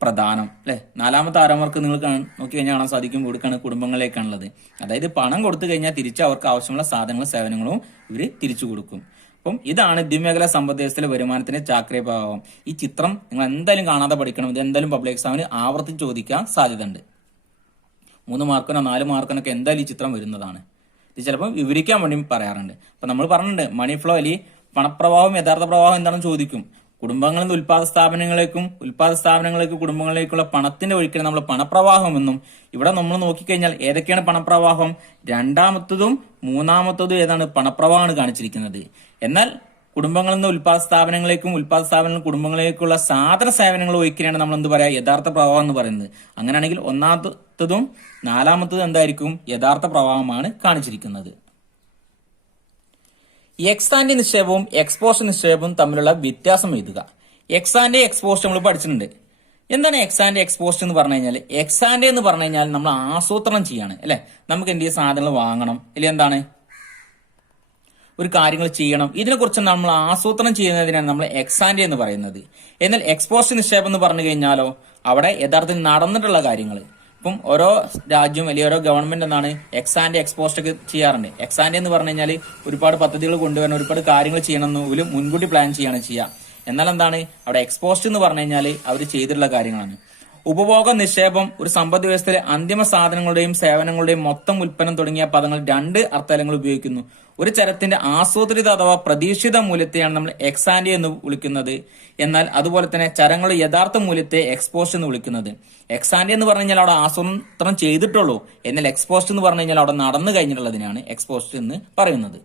പ്രധാനം അല്ലെ. നാലാമത്തെ ആരോമാർക്ക് നിങ്ങൾ നോക്കി കഴിഞ്ഞാൽ കാണാൻ സാധിക്കും ഇവിടേക്കാണ് കുടുംബങ്ങളിലേക്കാണുള്ളത്. അതായത് പണം കൊടുത്തു കഴിഞ്ഞാൽ തിരിച്ച് അവർക്ക് ആവശ്യമുള്ള സാധനങ്ങളും സേവനങ്ങളും ഇവര് തിരിച്ചു കൊടുക്കും. അപ്പം ഇതാണ് ദ്വിമേഖല സമ്പദ് വ്യവസ്ഥയിലെ വരുമാനത്തിന്റെ ചാക്രിക പ്രഭാവം. ഈ ചിത്രം നിങ്ങൾ എന്തായാലും കാണാതെ പഠിക്കണം. ഇത് എന്തായാലും പബ്ലിക് എക്സാമിന് ആവർത്തിച്ച് ചോദിക്കാൻ സാധ്യതയുണ്ട്. 3 മാർക്കിനോ 4 മാർക്കിനൊക്കെ എന്തായാലും ഈ ചിത്രം വരുന്നതാണ്. ഇത് ചിലപ്പോൾ വിവരിക്കാൻ വേണ്ടി പറയാറുണ്ട്. അപ്പൊ നമ്മൾ പറഞ്ഞിട്ടുണ്ട് മണി ഫ്ലോ അല്ലെങ്കിൽ പണപ്രവാഹം യഥാർത്ഥ പ്രവാഹം എന്താണെന്ന് ചോദിക്കും. കുടുംബങ്ങളിൽ നിന്ന് ഉൽപ്പാദ സ്ഥാപനങ്ങളിലേക്ക് കുടുംബങ്ങളിലേക്കുള്ള പണത്തിന്റെ ഒഴുക്കിനെ നമ്മൾ പണപ്രവാഹം എന്നും, ഇവിടെ നമ്മൾ നോക്കിക്കഴിഞ്ഞാൽ ഏതൊക്കെയാണ് പണപ്രവാഹം, രണ്ടാമത്തതും മൂന്നാമത്തതും ഏതാണ് പണപ്രവാഹമാണ് കാണിച്ചിരിക്കുന്നത്. എന്നാൽ കുടുംബങ്ങളിൽ നിന്ന് ഉൽപ്പാദ സ്ഥാപനങ്ങളിൽ കുടുംബങ്ങളിലേക്കുള്ള സാധന സേവനങ്ങൾ ഒഴുക്കിനെയാണ് നമ്മൾ എന്ത് പറയാ യഥാർത്ഥ പ്രവാഹം എന്ന് പറയുന്നത്. അങ്ങനെയാണെങ്കിൽ ഒന്നാമത്തതും നാലാമത്തതും എന്തായിരിക്കും യഥാർത്ഥ പ്രവാഹമാണ് കാണിച്ചിരിക്കുന്നത്. എക്സ് ആന്റി നിക്ഷേപവും എക്സ്പോഷർ നിക്ഷേപവും തമ്മിലുള്ള വ്യത്യാസം എഴുതുക. എക്സ് ആന്റി എക്സ്പോഷർ നമ്മൾ പഠിച്ചിട്ടുണ്ട്. എന്താണ് എക്സ് ആന്റി എക്സ്പോഷർ എന്ന് പറഞ്ഞു കഴിഞ്ഞാൽ, എക്സ് ആന്റി എന്ന് പറഞ്ഞു കഴിഞ്ഞാൽ നമ്മൾ ആസൂത്രണം ചെയ്യാണ് അല്ലെ. നമുക്ക് എന്ത് സാധനങ്ങൾ വാങ്ങണം, അല്ലെങ്കിൽ എന്താണ് ഒരു കാര്യങ്ങൾ ചെയ്യണം, ഇതിനെക്കുറിച്ച് നമ്മൾ ആസൂത്രണം ചെയ്യുന്നതിനാണ് നമ്മൾ എക്സ് ആന്റി എന്ന് പറയുന്നത്. എന്നാൽ എക്സ്പോഷർ നിക്ഷേപം എന്ന് പറഞ്ഞു കഴിഞ്ഞാലോ അവിടെ യഥാർത്ഥത്തിൽ നടന്നിട്ടുള്ള കാര്യങ്ങൾ. ഇപ്പം ഓരോ രാജ്യം അല്ലെങ്കിൽ ഓരോ ഗവൺമെന്റ് എന്നാണ് എക്സ് ആന്റി എക്സ്പോസ്റ്റ് ഒക്കെ ചെയ്യാറുണ്ട്. എക്സ് ആന്റി എന്ന് പറഞ്ഞു കഴിഞ്ഞാൽ ഒരുപാട് പദ്ധതികൾ കൊണ്ടുവരണം, ഒരുപാട് കാര്യങ്ങൾ ചെയ്യണമെന്ന് ഒരു മുൻകൂട്ടി പ്ലാൻ ചെയ്യാണ് ചെയ്യുക. എന്നാൽ എന്താണ് അവിടെ എക്സ്പോസ്റ്റ് എന്ന് പറഞ്ഞു കഴിഞ്ഞാൽ അവർ ചെയ്തിട്ടുള്ള കാര്യങ്ങളാണ്. ഉപഭോഗ നിക്ഷേപം ഒരു സമ്പദ് വ്യവസ്ഥയിലെ അന്തിമ സാധനങ്ങളുടെയും സേവനങ്ങളുടെയും മൊത്തം ഉൽപ്പന്നം തുടങ്ങിയ പദങ്ങൾ 2 അർത്ഥതലങ്ങൾ ഉപയോഗിക്കുന്നു. ഒരു ചരത്തിന്റെ ആസൂത്രിത അഥവാ പ്രതീക്ഷിത മൂല്യത്തെയാണ് നമ്മൾ എക്സ് ആന്റി എന്ന് വിളിക്കുന്നത്. എന്നാൽ അതുപോലെ തന്നെ ചരങ്ങളുടെ യഥാർത്ഥ മൂല്യത്തെ എക്സ്പോസ്റ്റ് എന്ന് വിളിക്കുന്നത്. എക്സ് ആന്റി എന്ന് പറഞ്ഞു കഴിഞ്ഞാൽ അവിടെ ആസൂത്രണം ചെയ്തിട്ടുള്ളൂ, എന്നാൽ എക്സ്പോസ്റ്റ് എന്ന് പറഞ്ഞു കഴിഞ്ഞാൽ അവിടെ നടന്നു കഴിഞ്ഞിട്ടുള്ളതിനാണ് എക്സ്പോസ്റ്റ് എന്ന് പറയുന്നത്.